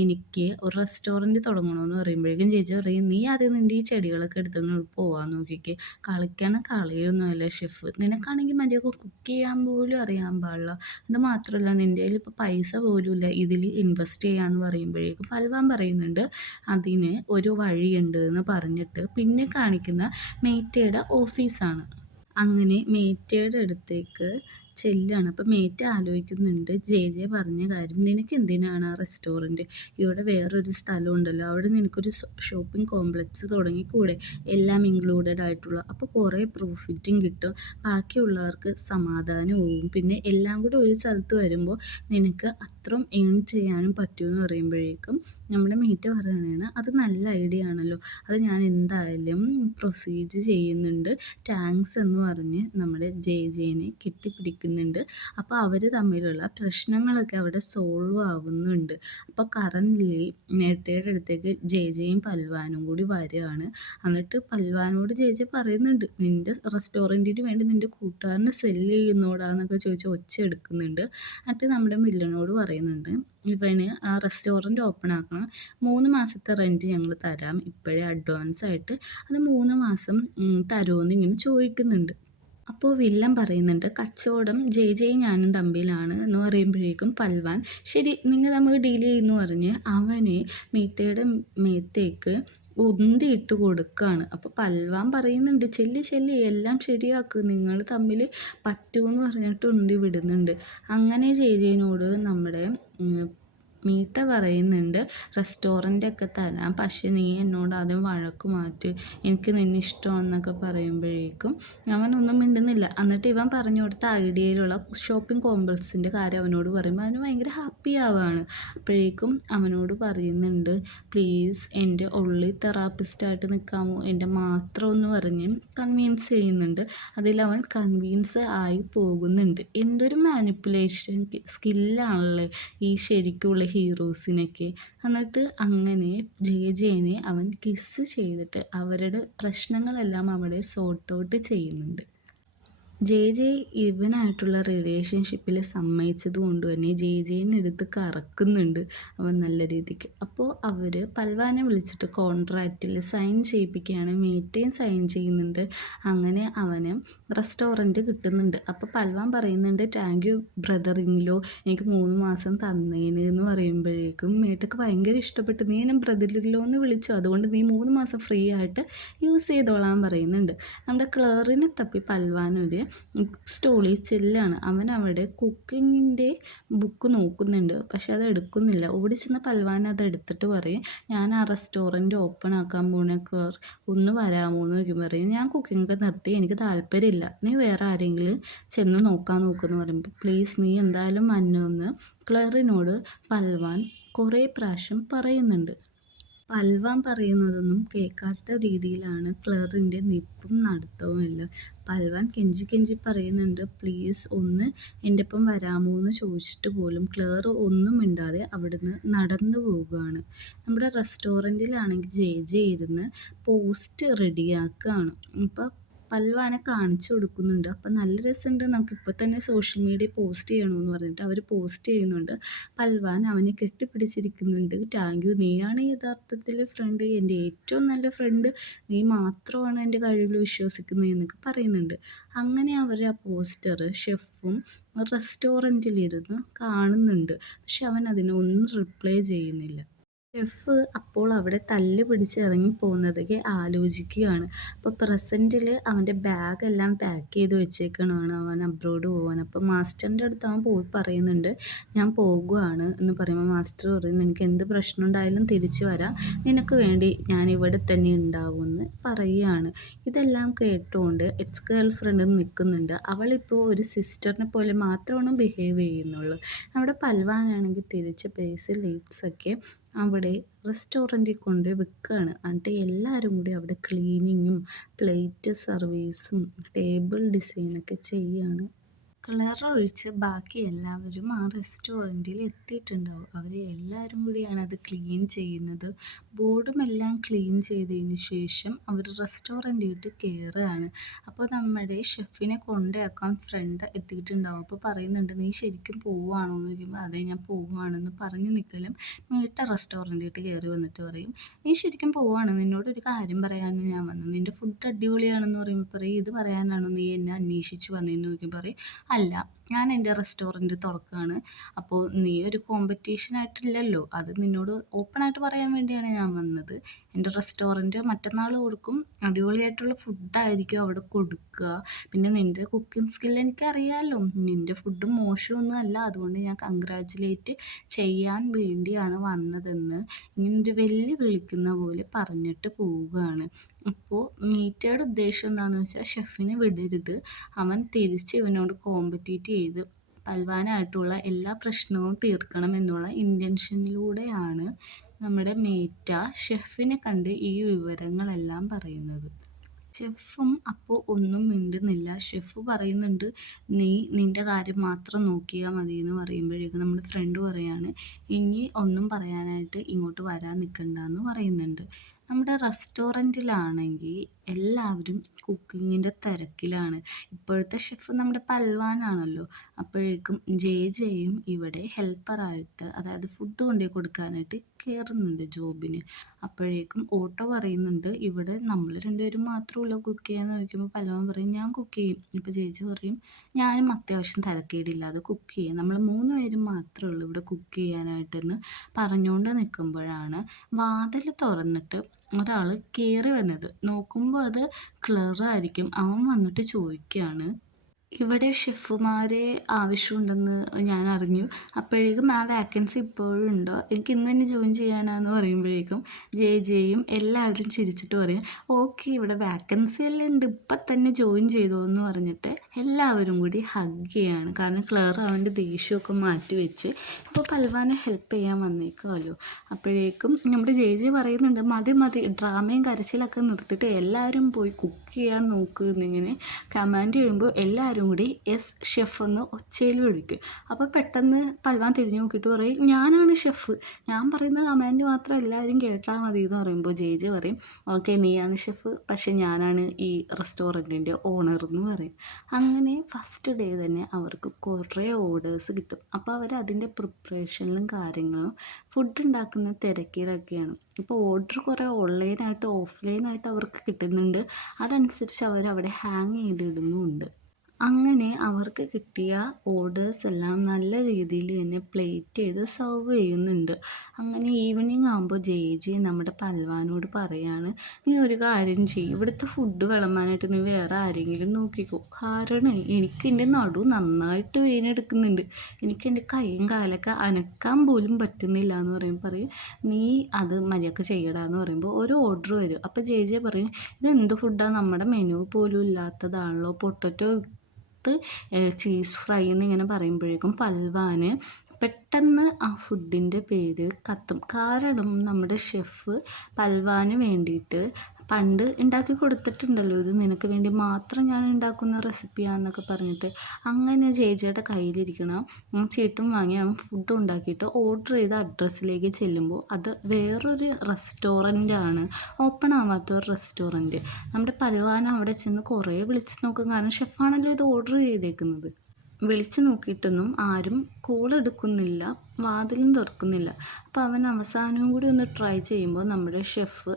എനിക്ക് ഒരു റെസ്റ്റോറൻറ്റ് തുടങ്ങണമെന്ന് പറയുമ്പോഴേക്കും ജെജെ പറയും, നീ ആദ്യം നിൻ്റെ ഈ ചെടികളൊക്കെ എടുത്തുകൊണ്ട് പോവാൻ നോക്കിക്ക്, കളിക്കണ കളിയൊന്നുമല്ല ഷെഫ്, നിനക്കാണെങ്കിൽ മര്യാദക്ക് കുക്ക് ചെയ്യാൻ പോലും അറിയാൻ പാടില്ല, അത് മാത്രമല്ല നിൻ്റെ കയ്യിൽ ഇപ്പോൾ പൈസ പോലും ഇല്ല ഇതിൽ ഇൻവെസ്റ്റ് ചെയ്യാമെന്ന് പറയുമ്പോഴേക്കും പൽവാൻ പറയുന്നുണ്ട്, അതിന് ഒരു വഴിയുണ്ട് എന്ന് പറഞ്ഞിട്ട് പിന്നെ കാണിക്കുന്ന മേറ്റയുടെ ഓഫീസാണ്. അങ്ങനെ മേറ്റയുടെ അടുത്തേക്ക് ചെല്ലുകയാണ്. അപ്പോൾ മേറ്റ ആലോചിക്കുന്നുണ്ട് ജെ പറഞ്ഞ കാര്യം, നിനക്ക് എന്തിനാണ് ആ റെസ്റ്റോറൻറ്റ്, ഇവിടെ വേറൊരു സ്ഥലം ഉണ്ടല്ലോ, അവിടെ നിനക്കൊരു ഷോപ്പിംഗ് കോംപ്ലക്സ് തുടങ്ങിക്കൂടെ, എല്ലാം ഇൻക്ലൂഡഡ് ആയിട്ടുള്ള, അപ്പോൾ കുറേ പ്രോഫിറ്റും കിട്ടും, ബാക്കിയുള്ളവർക്ക് സമാധാനവും, പിന്നെ എല്ലാം കൂടെ ഒരു സ്ഥലത്ത് വരുമ്പോൾ നിനക്ക് അത്രയും ഏൺ ചെയ്യാനും പറ്റുമെന്ന് പറയുമ്പോഴേക്കും നമ്മുടെ മേറ്റ പറയുകയാണ്, അത് നല്ല ഐഡിയ ആണല്ലോ, അത് ഞാൻ എന്തായാലും പ്രൊസീഡ് ചെയ്യുന്നുണ്ട്, താങ്ക്സ് എന്ന് പറഞ്ഞ് നമ്മുടെ ജെനെ കെട്ടിപ്പിടിക്കുന്നുണ്ട്. അപ്പോൾ അവർ തമ്മിലുള്ള പ്രശ്നങ്ങളൊക്കെ അവിടെ സോൾവ് ആവുന്നുണ്ട്. അപ്പോൾ കറൻറ്റ്ലി മേട്ടയുടെ അടുത്തേക്ക് ജെയും പൽവാനും കൂടി വരികയാണ്. എന്നിട്ട് പൽവാനോട് ജെ പറയുന്നുണ്ട്, നിൻ്റെ റെസ്റ്റോറൻറ്റിന് വേണ്ടി നിൻ്റെ കൂട്ടുകാരനെ സെല്ല് ചെയ്യുന്നോടാന്നൊക്കെ ചോദിച്ച് ഒച്ച എടുക്കുന്നുണ്ട്. എന്നിട്ട് നമ്മുടെ മില്ലനോട് പറയുന്നുണ്ട്, ഇവന് ആ റെസ്റ്റോറൻറ്റ് ഓപ്പൺ ആക്കണം, 3 മാസത്തെ റെൻറ്റ് ഞങ്ങൾ തരാം ഇപ്പോഴേ അഡ്വാൻസ് ആയിട്ട്, അത് 3 മാസം തരുമെന്ന് ഇങ്ങനെ ചോദിക്കുന്നുണ്ട്. അപ്പോൾ വില്ലൻ പറയുന്നുണ്ട്, കച്ചവടം ജെയും ഞാനും തമ്മിലാണ് എന്ന് പറയുമ്പോഴേക്കും പൽവാൻ, ശരി നിങ്ങൾ തമ്മിൽ ഡീൽ ചെയ്യുന്നു പറഞ്ഞ് അവനെ മീറ്റയുടെ മേത്തേക്ക് ഉന്തിയിട്ട് കൊടുക്കുകയാണ്. അപ്പോൾ പൽവാൻ പറയുന്നുണ്ട്, ചെല്ലി ചെല്ലി എല്ലാം ശരിയാക്കുക, നിങ്ങൾ തമ്മിൽ പറ്റുമെന്ന് പറഞ്ഞിട്ട് ഉന്തി വിടുന്നുണ്ട്. അങ്ങനെ ജെയിനോട് നമ്മുടെ മീത്ത പറയുന്നുണ്ട്, റെസ്റ്റോറൻ്റൊക്കെ തരാം, പക്ഷേ നീ എന്നോട് ആദ്യം വഴക്ക് മാറ്റ്, എനിക്ക് നിന്നെ ഇഷ്ടമാണെന്നൊക്കെ പറയുമ്പോഴേക്കും അവനൊന്നും മിണ്ടുന്നില്ല. എന്നിട്ട് ഇവൻ പറഞ്ഞു കൊടുത്ത ഐഡിയയിലുള്ള ഷോപ്പിംഗ് കോംപ്ലക്സിൻ്റെ കാര്യം അവനോട് പറയുമ്പോൾ അവന് ഭയങ്കര ഹാപ്പി ആവുകയാണ്. അപ്പോഴേക്കും അവനോട് പറയുന്നുണ്ട്, പ്ലീസ് എൻ്റെ ഉള്ളി തെറാപ്പിസ്റ്റായിട്ട് നിൽക്കാമോ, എൻ്റെ മാത്രം എന്ന് പറഞ്ഞ് കൺവിൻസ് ചെയ്യുന്നുണ്ട്. അതിലവൻ കൺവിൻസ് ആയി പോകുന്നുണ്ട്. എന്തൊരു മാനിപ്പുലേഷൻ സ്കില്ലാണല്ലേ ഈ ശരിക്കുള്ള ഹീറോസിനൊക്കെ. എന്നിട്ട് അങ്ങനെ ജെനെ അവൻ കിസ് ചെയ്തിട്ട് അവരുടെ പ്രശ്നങ്ങളെല്ലാം അവിടെ സോർട്ട് ഔട്ട് ചെയ്യുന്നുണ്ട്. ജെ ഇവനായിട്ടുള്ള റിലേഷൻഷിപ്പിൽ സമ്മതിച്ചത് കൊണ്ട് തന്നെ ജെനെ എടുത്ത് കറക്കുന്നുണ്ട് അവൻ നല്ല രീതിക്ക്. അപ്പോൾ അവർ പൽവാനെ വിളിച്ചിട്ട് കോൺട്രാക്റ്റിൽ സൈൻ ചെയ്യിപ്പിക്കുകയാണ്, മേറ്റയും സൈൻ ചെയ്യുന്നുണ്ട്. അങ്ങനെ അവന് റെസ്റ്റോറൻറ്റ് കിട്ടുന്നുണ്ട്. അപ്പോൾ പൽവാൻ പറയുന്നുണ്ട്, താങ്ക് യു ബ്രദർ ഇൻലോ, എനിക്ക് 3 മാസം തന്നേന് എന്ന് പറയുമ്പോഴേക്കും മേറ്റക്ക് ഭയങ്കര ഇഷ്ടപ്പെട്ട്, നീ എന്നെ ബ്രദർ ഇൻലോ എന്ന് വിളിച്ചു, അതുകൊണ്ട് നീ 3 മാസം ഫ്രീ ആയിട്ട് യൂസ് ചെയ്തോളാൻ പറയുന്നുണ്ട്. നമ്മുടെ ക്ലറിനെ തപ്പി പൽവാനൊരു സ്റ്റോളിൽ ചെല്ലാണ്. അവൻ അവിടെ കുക്കിങ്ങിൻ്റെ ബുക്ക് നോക്കുന്നുണ്ട്, പക്ഷെ അത് എടുക്കുന്നില്ല. ഓടി ചെന്ന് പൽവാൻ അത് എടുത്തിട്ട് പറയും, ഞാൻ ആ റെസ്റ്റോറൻറ്റ് ഓപ്പൺ ആക്കാൻ പോണ ക്ലർ, ഒന്ന് വരാമോ എന്ന് ചോദിക്കും. പറയും, ഞാൻ കുക്കിങ്ങൊക്കെ നിർത്തി, എനിക്ക് താല്പര്യമില്ല, നീ വേറെ ആരെങ്കിലും ചെന്ന് നോക്കുമെന്ന് പറയുമ്പോൾ, പ്ലീസ് നീ എന്തായാലും വന്നൊന്ന് ക്ലറിനോട് പൽവാൻ കുറേ പ്രാവശ്യം പറയുന്നുണ്ട്. പൽവാൻ പറയുന്നതൊന്നും കേൾക്കാത്ത രീതിയിലാണ് ക്ലറിൻ്റെ നിപ്പും നടത്തവും എല്ലാം. പൽവാൻ കെഞ്ചി കെഞ്ചി പറയുന്നുണ്ട്, പ്ലീസ് ഒന്ന് എൻ്റെ ഒപ്പം വരാമോ എന്ന് ചോദിച്ചിട്ട് പോലും ക്ലർ ഒന്നും മിണ്ടാതെ അവിടുന്ന് നടന്നു പോവുകയാണ്. നമ്മുടെ റെസ്റ്റോറൻറ്റിലാണെങ്കിൽ ജെ ഇരുന്ന് പോസ്റ്റ് റെഡിയാക്കുകയാണ്. അപ്പോൾ പൽവാനെ കാണിച്ചു കൊടുക്കുന്നുണ്ട്. അപ്പം നല്ല രസമുണ്ട്, നമുക്കിപ്പോൾ തന്നെ സോഷ്യൽ മീഡിയ പോസ്റ്റ് ചെയ്യണമെന്ന് പറഞ്ഞിട്ട് അവർ പോസ്റ്റ് ചെയ്യുന്നുണ്ട്. പൽവാൻ അവനെ കെട്ടിപ്പിടിച്ചിരിക്കുന്നുണ്ട്, താങ്ക് യു, നീയാണ് യഥാർത്ഥത്തിൽ ഫ്രണ്ട്, എൻ്റെ ഏറ്റവും നല്ല ഫ്രണ്ട്, നീ മാത്രമാണ് എൻ്റെ കഴിവിൽ വിശ്വസിക്കുന്നത് എന്നൊക്കെ പറയുന്നുണ്ട്. അങ്ങനെ അവർ ആ പോസ്റ്റർ ഷെഫും റെസ്റ്റോറൻറ്റിലിരുന്ന് കാണുന്നുണ്ട്. പക്ഷെ അവൻ അതിനൊന്നും റിപ്ലൈ ചെയ്യുന്നില്ല. ഷെഫ് അപ്പോൾ അവിടെ തല്ല് പിടിച്ച് ഇറങ്ങിപ്പോകുന്നതൊക്കെ ആലോചിക്കുകയാണ്. അപ്പോൾ പ്രസൻറ്റിൽ അവൻ്റെ ബാഗെല്ലാം പാക്ക് ചെയ്ത് വെച്ചേക്കണതാണ് അവൻ അബ്രോഡ് പോകാൻ. അപ്പോൾ മാസ്റ്ററിൻ്റെ അടുത്ത് അവൻ പോയി പറയുന്നുണ്ട്, ഞാൻ പോകുകയാണ് എന്ന് പറയുമ്പോൾ മാസ്റ്റർ പറയും, നിനക്ക് എന്ത് പ്രശ്നം ഉണ്ടായാലും തിരിച്ചു വരാം, നിനക്ക് വേണ്ടി ഞാൻ ഇവിടെ തന്നെ ഉണ്ടാവുമെന്ന് പറയുകയാണ്. ഇതെല്ലാം കേട്ടുകൊണ്ട് എക്സ് ഗേൾ ഫ്രണ്ട് നിൽക്കുന്നുണ്ട്. അവളിപ്പോൾ ഒരു സിസ്റ്ററിനെ പോലെ മാത്രമാണ് ബിഹേവ് ചെയ്യുന്നുള്ളൂ. നമ്മുടെ പൽവാനാണെങ്കിൽ തിരിച്ച് പേഴ്സ് ലീഡ്സൊക്കെ അവിടെ റെസ്റ്റോറൻറ്റിൽ കൊണ്ട് വെക്കുകയാണ്. എന്നിട്ട് എല്ലാവരും കൂടി അവിടെ ക്ലീനിങ്ങും പ്ലേറ്റ് സർവീസും ടേബിൾ ഡിസൈനൊക്കെ ചെയ്യുകയാണ്. ക്ലറ ഒഴിച്ച് ബാക്കി എല്ലാവരും ആ റെസ്റ്റോറൻറ്റിൽ എത്തിയിട്ടുണ്ടാവും. അവർ എല്ലാവരും കൂടിയാണ് അത് ക്ലീൻ ചെയ്യുന്നത്. ബോർഡും എല്ലാം ക്ലീൻ ചെയ്തതിന് ശേഷം അവർ റെസ്റ്റോറൻറ്റ് വിട്ട് കയറുകയാണ്. അപ്പോൾ നമ്മുടെ ഷെഫിനെ കൊണ്ടാക്കാൻ ഫ്രണ്ട് എത്തിയിട്ടുണ്ടാവും. അപ്പോൾ പറയുന്നുണ്ട്, നീ ശരിക്കും പോവുകയാണോ എന്ന് ചോദിക്കുമ്പോൾ അതെ ഞാൻ പോവുകയാണെന്ന് പറഞ്ഞു നിൽക്കലും മീട്ട റെസ്റ്റോറൻറ്റിട്ട് കയറി വന്നിട്ട് പറയും, നീ ശരിക്കും പോവുകയാണ്, നിന്നോടൊരു കാര്യം പറയാനാണ് ഞാൻ വന്നത്. നിൻ്റെ ഫുഡ് അടിപൊളിയാണെന്ന് പറയുമ്പോൾ പറയും, ഇത് പറയാനാണോ നീ എന്നെ അന്വേഷിച്ച് വന്നതെന്ന് ചോദിക്കുമ്പോൾ പറയും, അല്ല ഞാൻ എൻ്റെ റെസ്റ്റോറൻറ്റ് തുറക്കുകയാണ്. അപ്പോൾ നീ ഒരു കോമ്പറ്റീഷനായിട്ടില്ലല്ലോ, അത് നിന്നോട് ഓപ്പണായിട്ട് പറയാൻ വേണ്ടിയാണ് ഞാൻ വന്നത്. എൻ്റെ റെസ്റ്റോറൻറ്റ് മറ്റന്നാൾ കൊടുക്കും, അടിപൊളിയായിട്ടുള്ള ഫുഡായിരിക്കും അവിടെ കൊടുക്കുക. പിന്നെ നിൻ്റെ കുക്കിംഗ് സ്കിൽ എനിക്കറിയാമല്ലോ, നിൻ്റെ ഫുഡ് മോശമൊന്നും അല്ല, അതുകൊണ്ട് ഞാൻ കൺഗ്രാജുലേറ്റ് ചെയ്യാൻ വേണ്ടിയാണ് വന്നതെന്ന് ഇങ്ങനൊരു വെല്ലുവിളിക്കുന്ന പോലെ പറഞ്ഞിട്ട് പോവുകയാണ്. അപ്പോൾ മീറ്റയുടെ ഉദ്ദേശം എന്താണെന്ന് വെച്ചാൽ ഷെഫിനെ വിടരുത്, അവൻ തിരിച്ച് ഇവനോട് കോമ്പറ്റീറ്റ് ചെയ്ത് പൽവാനായിട്ടുള്ള എല്ലാ പ്രശ്നവും തീർക്കണം എന്നുള്ള ഇൻറ്റൻഷനിലൂടെയാണ് നമ്മുടെ മീറ്റ ഷെഫിനെ കണ്ട് ഈ വിവരങ്ങളെല്ലാം പറയുന്നത്. ഷെഫും അപ്പോൾ ഒന്നും മിണ്ടുന്നില്ല. ഷെഫ് പറയുന്നുണ്ട്, നീ നിൻ്റെ കാര്യം മാത്രം നോക്കിയാൽ മതി എന്ന് പറയുമ്പോഴേക്കും നമ്മുടെ ഫ്രണ്ട് പറയാണ്, ഇനി ഒന്നും പറയാനായിട്ട് ഇങ്ങോട്ട് വരാൻ നിൽക്കണ്ടെന്ന് പറയുന്നുണ്ട്. നമ്മുടെ റെസ്റ്റോറൻറ്റിലാണെങ്കിൽ എല്ലാവരും കുക്കിങ്ങിൻ്റെ തിരക്കിലാണ്. ഇപ്പോഴത്തെ ഷെഫ് നമ്മുടെ പൽവാനാണല്ലോ. അപ്പോഴേക്കും ജെയും ഇവിടെ ഹെൽപ്പറായിട്ട്, അതായത് ഫുഡ് കൊണ്ടുപോയി കൊടുക്കാനായിട്ട് കയറുന്നുണ്ട് ജോബിന്. അപ്പോഴേക്കും ഓട്ടോ പറയുന്നുണ്ട്, ഇവിടെ നമ്മൾ രണ്ടുപേരും മാത്രമല്ല കുക്ക് ചെയ്യാന്ന് ചോദിക്കുമ്പോൾ പൽവാൻ പറയും, ഞാൻ കുക്ക് ചെയ്യും. ഇപ്പോൾ ചേച്ചി പറയും, ഞാനും അത്യാവശ്യം തിരക്കേടില്ലാതെ കുക്ക് ചെയ്യും, നമ്മൾ 3 പേരും മാത്രമേ ഉള്ളൂ ഇവിടെ കുക്ക് ചെയ്യാനായിട്ടെന്ന് പറഞ്ഞുകൊണ്ട് നിൽക്കുമ്പോഴാണ് വാതിൽ തുറന്നിട്ട് ഒരാൾ കയറി വന്നത്. നോക്കുമ്പോൾ അത് ക്ലറ ആയിരിക്കും. അവൻ വന്നിട്ട് ചോദിക്കുകയാണ്, ഇവിടെ ഷെഫുമാരെ ആവശ്യമുണ്ടെന്ന് ഞാൻ അറിഞ്ഞു, അപ്പോഴേക്കും ആ വാക്കൻസി ഇപ്പോഴും ഉണ്ടോ, എനിക്ക് ഇന്ന് തന്നെ ജോയിൻ ചെയ്യാനാന്ന് പറയുമ്പോഴേക്കും ജെയും എല്ലാവരും ചിരിച്ചിട്ട് പറയും, ഓക്കെ ഇവിടെ വാക്കൻസി എല്ലാം ഉണ്ട്, ഇപ്പം തന്നെ ജോയിൻ ചെയ്തോ എന്ന് പറഞ്ഞിട്ട് എല്ലാവരും കൂടി ഹഗ് ചെയ്യാണ്. കാരണം ക്ലർ അവൻ്റെ ദേഷ്യമൊക്കെ മാറ്റി വെച്ച് ഇപ്പോൾ പൽവാനെ ഹെൽപ്പ് ചെയ്യാൻ വന്നേക്കുമല്ലോ. അപ്പോഴേക്കും നമ്മുടെ ജെ പറയുന്നുണ്ട്, മതി മതി ഡ്രാമയും കരച്ചിലൊക്കെ നിർത്തിയിട്ട് എല്ലാവരും പോയി കുക്ക് ചെയ്യാൻ നോക്ക് എന്നിങ്ങനെ കമാൻഡ് ചെയ്യുമ്പോൾ എല്ലാവരും കൂടി എസ് ഷെഫ് എന്ന് ഒച്ചയിൽ വിളിക്കും. അപ്പോൾ പെട്ടെന്ന് പൽവാൻ തിരിഞ്ഞു നോക്കിയിട്ട് പറയും, ഞാനാണ് ഷെഫ്, ഞാൻ പറയുന്ന കമാൻഡ് മാത്രം എല്ലാവരും കേട്ടാൽ മതി എന്ന് പറയുമ്പോൾ ജെ പറയും, ഓക്കെ നീയാണ് ഷെഫ്, പക്ഷെ ഞാനാണ് ഈ റെസ്റ്റോറൻറ്റിൻ്റെ ഓണർ എന്ന് പറയും. അങ്ങനെ ഫസ്റ്റ് ഡേ തന്നെ അവർക്ക് കുറേ ഓർഡേഴ്സ് കിട്ടും. അപ്പോൾ അവർ അതിൻ്റെ പ്രിപ്പറേഷനിലും കാര്യങ്ങളും ഫുഡ് ഉണ്ടാക്കുന്ന തിരക്കിലൊക്കെയാണ്. ഇപ്പോൾ ഓർഡർ കുറേ ഓൺലൈനായിട്ട് ഓഫ്ലൈനായിട്ട് അവർക്ക് കിട്ടുന്നുണ്ട്, അതനുസരിച്ച് അവരവിടെ ഹാങ് ചെയ്തിടുന്നുമുണ്ട്. അങ്ങനെ അവർക്ക് കിട്ടിയ ഓർഡേഴ്സ് എല്ലാം നല്ല രീതിയിൽ തന്നെ പ്ലേറ്റ് ചെയ്ത് സെർവ് ചെയ്യുന്നുണ്ട്. അങ്ങനെ ഈവനിങ് ആകുമ്പോൾ ജെ നമ്മുടെ പൽവാനോട് പറയാണ്, നീ ഒരു കാര്യം ചെയ്യും, ഇവിടുത്തെ ഫുഡ് വിളമ്പാനായിട്ട് നീ വേറെ ആരെങ്കിലും നോക്കിക്കോ, കാരണം എനിക്ക് എൻ്റെ നടു നന്നായിട്ട് വേദനെടുക്കുന്നുണ്ട്, എനിക്ക് എൻ്റെ കൈയും കാലൊക്കെ അനക്കാൻ പോലും പറ്റുന്നില്ല എന്ന് പറയും നീ അത് മര്യാദക്ക് ചെയ്യടാന്ന് പറയുമ്പോൾ ഒരു ഓർഡർ വരും. അപ്പോൾ ജെ പറയും, ഇത് എന്ത് ഫുഡാണ്, നമ്മുടെ മെനു പോലും ഇല്ലാത്തതാണല്ലോ, പൊട്ടറ്റോ ചീസ് ഫ്രൈ എന്നിങ്ങനെ പറയുമ്പോഴേക്കും പൽവാന് പെട്ടെന്ന് ആ ഫുഡിൻ്റെ പേര് കത്തും. കാരണം നമ്മുടെ ഷെഫ് പൽവാന് വേണ്ടിയിട്ട് പണ്ട് ഉണ്ടാക്കി കൊടുത്തിട്ടുണ്ടല്ലോ, ഇത് നിനക്ക് വേണ്ടി മാത്രം ഞാൻ ഉണ്ടാക്കുന്ന റെസിപ്പിയാണെന്നൊക്കെ പറഞ്ഞിട്ട്. അങ്ങനെ ജെയുടെ കയ്യിലിരിക്കണം ചീട്ടും വാങ്ങി അവൻ ഫുഡ് ഉണ്ടാക്കിയിട്ട് ഓർഡർ ചെയ്ത അഡ്രസ്സിലേക്ക് ചെല്ലുമ്പോൾ അത് വേറൊരു റെസ്റ്റോറൻ്റാണ്, ഓപ്പൺ ആവാത്ത ഒരു റെസ്റ്റോറൻറ്റ്. നമ്മുടെ പൽവാൻ അവിടെ ചെന്ന് കുറേ വിളിച്ച് നോക്കും, കാരണം ഷെഫാണല്ലോ ഇത് ഓർഡർ ചെയ്തേക്കുന്നത്. വിളിച്ചു നോക്കിയിട്ടൊന്നും ആരും കോൾ എടുക്കുന്നില്ല, വാതിലും തുറക്കുന്നില്ല. അപ്പോൾ അവൻ അവസാനവും കൂടി ഒന്ന് ട്രൈ ചെയ്യുമ്പോൾ നമ്മുടെ ഷെഫ്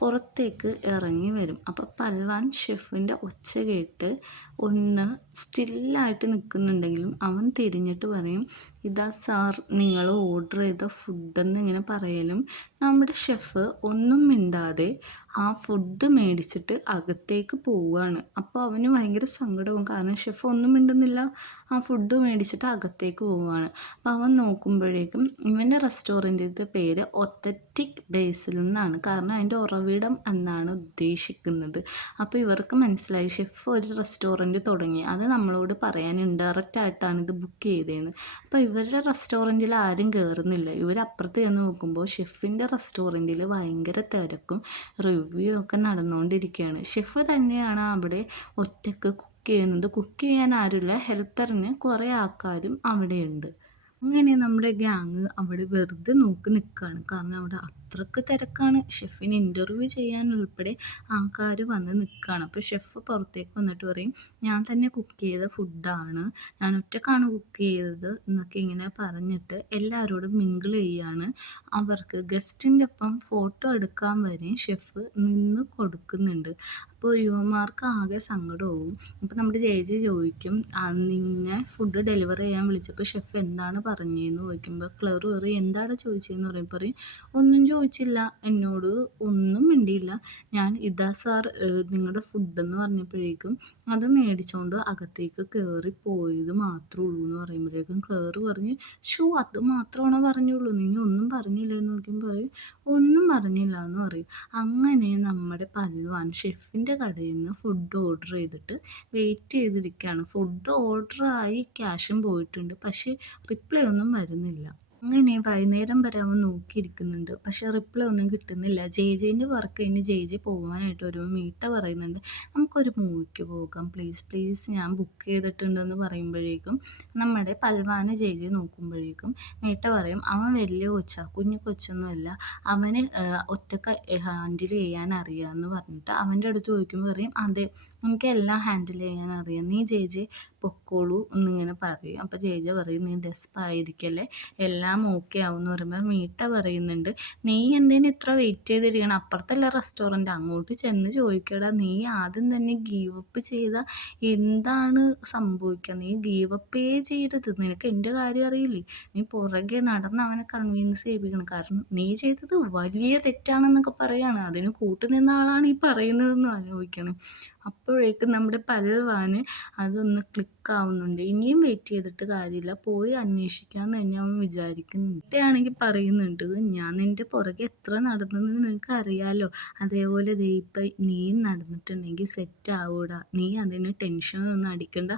പുറത്തേക്ക് ഇറങ്ങി വരും. അപ്പോൾ പൽവാൻ ഷെഫിൻ്റെ ഒച്ച കേട്ട് ഒന്ന് സ്റ്റില്ലായിട്ട് നിൽക്കുന്നുണ്ടെങ്കിലും അവൻ തിരിഞ്ഞിട്ട് പറയും, ഇതാ സാർ നിങ്ങൾ ഓർഡർ ചെയ്ത ഫുഡെന്ന് ഇങ്ങനെ പറയലും നമ്മുടെ ഷെഫ് ഒന്നും മിണ്ടാതെ ആ ഫുഡ് മേടിച്ചിട്ട് അകത്തേക്ക് പോവുകയാണ്. അപ്പോൾ അവന് ഭയങ്കര സങ്കടവും, കാരണം ഷെഫ് ഒന്നും മിണ്ടുന്നില്ല, ആ ഫുഡ് മേടിച്ചിട്ട് അകത്തേക്ക് പോവുകയാണ്. അപ്പോൾ അവൻ നോക്കുമ്പോഴേക്കും ഇവൻ്റെ റെസ്റ്റോറൻറ്റിൻ്റെ പേര് ഒത്തറ്റിക് ബേസിൽ എന്നാണ്, കാരണം അതിൻ്റെ ഉറവിടം എന്നാണ് ഉദ്ദേശിക്കുന്നത്. അപ്പോൾ ഇവർക്ക് മനസ്സിലായി ഷെഫ് ഒരു റെസ്റ്റോറൻറ്റ് തുടങ്ങി, അത് നമ്മളോട് പറയാൻ ഇൻഡയറക്റ്റ് ആയിട്ടാണ് ഇത് ബുക്ക് ചെയ്തതെന്ന്. അപ്പോൾ ഇവരുടെ റെസ്റ്റോറൻറ്റിൽ ആരും കയറുന്നില്ല. ഇവരപ്പുറത്ത് ചെന്ന് നോക്കുമ്പോൾ ഷെഫിൻ്റെ റെസ്റ്റോറൻറ്റിൽ ഭയങ്കര തിരക്കും റിവ്യൂ ഒക്കെ നടന്നുകൊണ്ടിരിക്കുകയാണ്. ഷെഫ് തന്നെയാണ് അവിടെ ഒറ്റയ്ക്ക് ചെയ്യുന്നത്. കുക്ക് ചെയ്യാൻ ആരുമില്ല, ഹെൽപ്പറിന് കുറേ ആൾക്കാരും അവിടെയുണ്ട്. അങ്ങനെ നമ്മുടെ ഗ്യാങ് അവിടെ വെറുതെ നോക്കി നിൽക്കുകയാണ്. കാരണം അവിടെ അത്രയ്ക്ക് തിരക്കാണ്. ഷെഫിന് ഇൻ്റർവ്യൂ ചെയ്യാൻ ഉൾപ്പെടെ ആൾക്കാർ വന്ന് നിൽക്കുകയാണ്. അപ്പോൾ ഷെഫ് പുറത്തേക്ക് വന്നിട്ട് പറയും, ഞാൻ തന്നെ കുക്ക് ചെയ്ത ഫുഡാണ്, ഞാൻ ഒറ്റക്കാണ് കുക്ക് ചെയ്തത് എന്നൊക്കെ ഇങ്ങനെ പറഞ്ഞിട്ട് എല്ലാവരോടും മിങ്കിൾ ചെയ്യാണ്. അവർക്ക് ഗസ്റ്റിൻ്റെ ഒപ്പം ഫോട്ടോ എടുക്കാൻ വരെ ഷെഫ് നിന്ന് കൊടുക്കുന്നുണ്ട്. അപ്പോൾ യുവമാർക്ക് ആകെ സങ്കടമാവും. അപ്പോൾ നമ്മുടെ ചേച്ചി ചോദിക്കും, നിന്നെ ഫുഡ് ഡെലിവർ ചെയ്യാൻ വിളിച്ചപ്പോൾ ഷെഫ് എന്താണ് പറഞ്ഞതെന്ന് ചോദിക്കുമ്പോൾ ക്ലറ് പറയും, എന്താണ് ചോദിച്ചതെന്ന് പറയുമ്പോൾ പറയും, ഒന്നും ചോദിച്ചില്ല, എന്നോട് ഒന്നും മിണ്ടിയില്ല, ഞാൻ ഇതാ സാർ നിങ്ങളുടെ ഫുഡെന്ന് പറഞ്ഞപ്പോഴേക്കും അത് മേടിച്ചുകൊണ്ട് അകത്തേക്ക് കയറി പോയത് മാത്രമേ ഉള്ളൂ എന്ന് പറയുമ്പോഴേക്കും ക്ലറ് പറഞ്ഞ്, ഷോ അത് മാത്രമാണോ പറഞ്ഞുള്ളൂ, നീ ഒന്നും പറഞ്ഞില്ല എന്ന് നോക്കുമ്പോൾ പറയും, ഒന്നും പറഞ്ഞില്ല എന്ന് പറയും. അങ്ങനെ നമ്മുടെ പൽവാൻ ഷെഫിൻ്റെ കടയിൽ നിന്ന് ഫുഡ് ഓർഡർ ചെയ്തിട്ട് വെയിറ്റ് ചെയ്തിരിക്കുകയാണ്. ഫുഡ് ഓർഡറായി ക്യാഷും പോയിട്ടുണ്ട്, പക്ഷേ റിപ്ലൈ ഒന്നും വരുന്നില്ല. അങ്ങനെ വൈകുന്നേരം വരെ അവൻ നോക്കിയിരിക്കുന്നുണ്ട്, പക്ഷേ റിപ്ലൈ ഒന്നും കിട്ടുന്നില്ല. ജെയ്ജെൻ്റെ വർക്ക് കഴിഞ്ഞ് ജെയ്ജെ പോകാനായിട്ട് ഒരു മീത്ത പറയുന്നുണ്ട്, നമുക്കൊരു മൂവിക്ക് പോകാം പ്ലീസ് പ്ലീസ്, ഞാൻ ബുക്ക് ചെയ്തിട്ടുണ്ടെന്ന് പറയുമ്പോഴേക്കും നമ്മുടെ പൽവാന് ജെയ്ജെ നോക്കുമ്പോഴേക്കും മീത്ത പറയും, അവൻ വലിയ കൊച്ചാണ്, കുഞ്ഞു കൊച്ചൊന്നുമല്ല, അവന് ഒറ്റക്ക് ഹാൻഡിൽ ചെയ്യാൻ അറിയാമെന്ന് പറഞ്ഞിട്ട് അവൻ്റെ അടുത്ത് ചോദിക്കുമ്പോൾ പറയും, അതെ എനിക്ക് എല്ലാം ഹാൻഡിൽ ചെയ്യാൻ അറിയാം, നീ ജെയ്ജെ പൊക്കോളൂ എന്നിങ്ങനെ പറയും. അപ്പോൾ ജെയ്ജെ പറയും, നീ ഡെസ്പായിരിക്കല്ലേ, എല്ലാം ഓക്കെ ആവും എന്ന് പറയുമ്പോൾ മീത്ത പറയുന്നുണ്ട്, നീ എന്തിനു ഇത്ര വെയിറ്റ് ചെയ്തിരിക്കണം, അപ്പുറത്തല്ല റെസ്റ്റോറൻറ്റ്, അങ്ങോട്ട് ചെന്ന് ചോദിക്കടാ, നീ ആദ്യം തന്നെ ഗീവ് അപ്പ് ചെയ്താൽ എന്താണ് സംഭവിക്കുക, നീ ഗീവ് അപ്പേ ചെയ്യരുത്, നിനക്ക് എൻ്റെ കാര്യം അറിയില്ലേ, നീ പുറകെ നടന്ന് അവനെ കൺവിൻസ് ചെയ്യിപ്പിക്കണം, കാരണം നീ ചെയ്തത് വലിയ തെറ്റാണെന്നൊക്കെ പറയാണ്, അതിന് കൂട്ടുനിന്ന ആളാണ് ഈ പറയുന്നതെന്ന് ആലോചിക്കണം. അപ്പോഴേക്കും നമ്മുടെ പൽവാന് അതൊന്ന് ക്ലിക്കാവുന്നുണ്ട്. ഇനിയും വെയിറ്റ് ചെയ്തിട്ട് കാര്യമില്ല, പോയി അന്വേഷിക്കാമെന്ന് തന്നെ അവൻ വിചാരിക്കുന്നുണ്ട്. ഇവിടെയാണെങ്കിൽ പറയുന്നുണ്ട്, ഞാൻ നിൻ്റെ പുറകെ എത്ര നടന്നെന്ന് നിനക്ക് അറിയാലോ, അതേപോലെ ദേ ഇപ്പം നീയും നടന്നിട്ടുണ്ടെങ്കിൽ സെറ്റ് ആവൂടാ, നീ അതിന് ടെൻഷനൊന്നും അടിക്കേണ്ട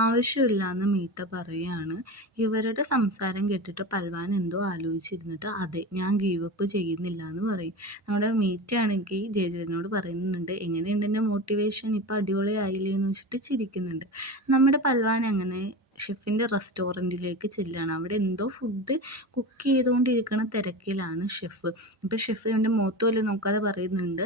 ആവശ്യമില്ല എന്ന് മീത്ത പറയുകയാണ്. ഇവരുടെ സംസാരം കേട്ടിട്ട് പൽവാൻ എന്തോ ആലോചിച്ചിരുന്നിട്ട്, അതെ ഞാൻ ഗീവ് അപ്പ് ചെയ്യുന്നില്ല എന്ന് പറയും. നമ്മുടെ മീറ്റയാണെങ്കിൽ ജയജയനോട് പറയുന്നുണ്ട്, എങ്ങനെയുണ്ട് എൻ്റെ മോട്ടിവേഷൻ, ഇപ്പം അടിപൊളിയായില്ലേ എന്ന് വെച്ചിട്ട് ചിരിക്കുന്നുണ്ട്. നമ്മുടെ പൽവാൻ അങ്ങനെ ഷെഫിൻ്റെ റെസ്റ്റോറൻറ്റിലേക്ക് ചെല്ലുകയാണ്. അവിടെ എന്തോ ഫുഡ് കുക്ക് ചെയ്തുകൊണ്ടിരിക്കണ തിരക്കിലാണ് ഷെഫ്. ഇപ്പോൾ ഷെഫ് എൻ്റെ മുഖത്ത് പോലും നോക്കാതെ പറയുന്നുണ്ട്,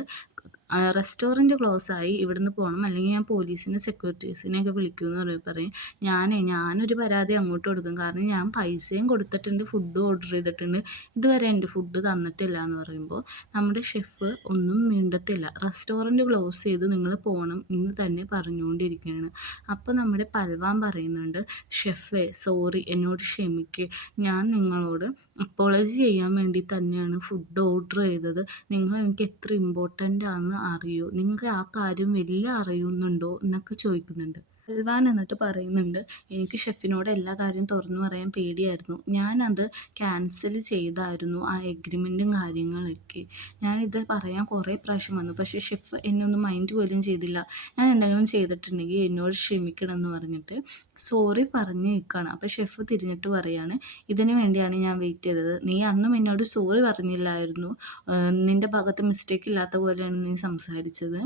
റെസ്റ്റോറൻറ്റ് ക്ലോസ് ആയി, ഇവിടുന്ന് പോകണം, അല്ലെങ്കിൽ ഞാൻ പോലീസിനെ സെക്യൂരിറ്റീസിനെയൊക്കെ വിളിക്കുമെന്ന് പറയും. ഞാനൊരു പരാതി അങ്ങോട്ട് കൊടുക്കും, കാരണം ഞാൻ പൈസയും കൊടുത്തിട്ടുണ്ട്, ഫുഡ് ഓർഡർ ചെയ്തിട്ടുണ്ട്, ഇതുവരെ എൻ്റെ ഫുഡ് തന്നിട്ടില്ല എന്ന് പറയുമ്പോൾ നമ്മുടെ ഷെഫ് ഒന്നും മിണ്ടത്തില്ല. റെസ്റ്റോറൻറ്റ് ക്ലോസ് ചെയ്തു, നിങ്ങൾ പോകണം എന്ന് തന്നെ പറഞ്ഞുകൊണ്ടിരിക്കുകയാണ്. അപ്പോൾ നമ്മുടെ പൽവാൻ പറയുന്നുണ്ട്, ഷെഫേ സോറി, എന്നോട് ക്ഷമിക്ക്, ഞാൻ നിങ്ങളോട് അപ്പോളജി ചെയ്യാൻ വേണ്ടി തന്നെയാണ് ഫുഡ് ഓർഡർ ചെയ്തത്, നിങ്ങൾ എനിക്ക് എത്ര ഇമ്പോർട്ടൻ്റ് ആണെന്ന് അറിയോ, നിങ്ങൾക്ക് ആ കാര്യം വലിയ അറിയുന്നുണ്ടോ എന്നൊക്കെ ചോദിക്കുന്നുണ്ട്. പൽവാൻ എന്നിട്ട് പറയുന്നുണ്ട്, എനിക്ക് ഷെഫിനോട് എല്ലാ കാര്യം തുറന്നു പറയാൻ പേടിയായിരുന്നു, ഞാനത് ക്യാൻസൽ ചെയ്തായിരുന്നു ആ എഗ്രിമെൻറ്റും കാര്യങ്ങളൊക്കെ, ഞാനിത് പറയാൻ കുറേ പ്രാവശ്യം വന്നു, പക്ഷേ ഷെഫ് എന്നെ ഒന്നും മൈൻഡ് പോലും ചെയ്തില്ല, ഞാൻ എന്തെങ്കിലും ചെയ്തിട്ടുണ്ടെങ്കിൽ എന്നോട് ക്ഷമിക്കണം എന്ന് പറഞ്ഞിട്ട് സോറി പറഞ്ഞ് നിൽക്കുകയാണ്. അപ്പോൾ ഷെഫ് തിരിഞ്ഞിട്ട് പറയാണ്, ഇതിനു വേണ്ടിയാണ് ഞാൻ വെയിറ്റ് ചെയ്തത്, നീ അന്നും എന്നോട് സോറി പറഞ്ഞില്ലായിരുന്നു, നിൻ്റെ ഭാഗത്ത് മിസ്റ്റേക്ക് ഇല്ലാത്ത പോലെയാണ് നീ സംസാരിച്ചത്,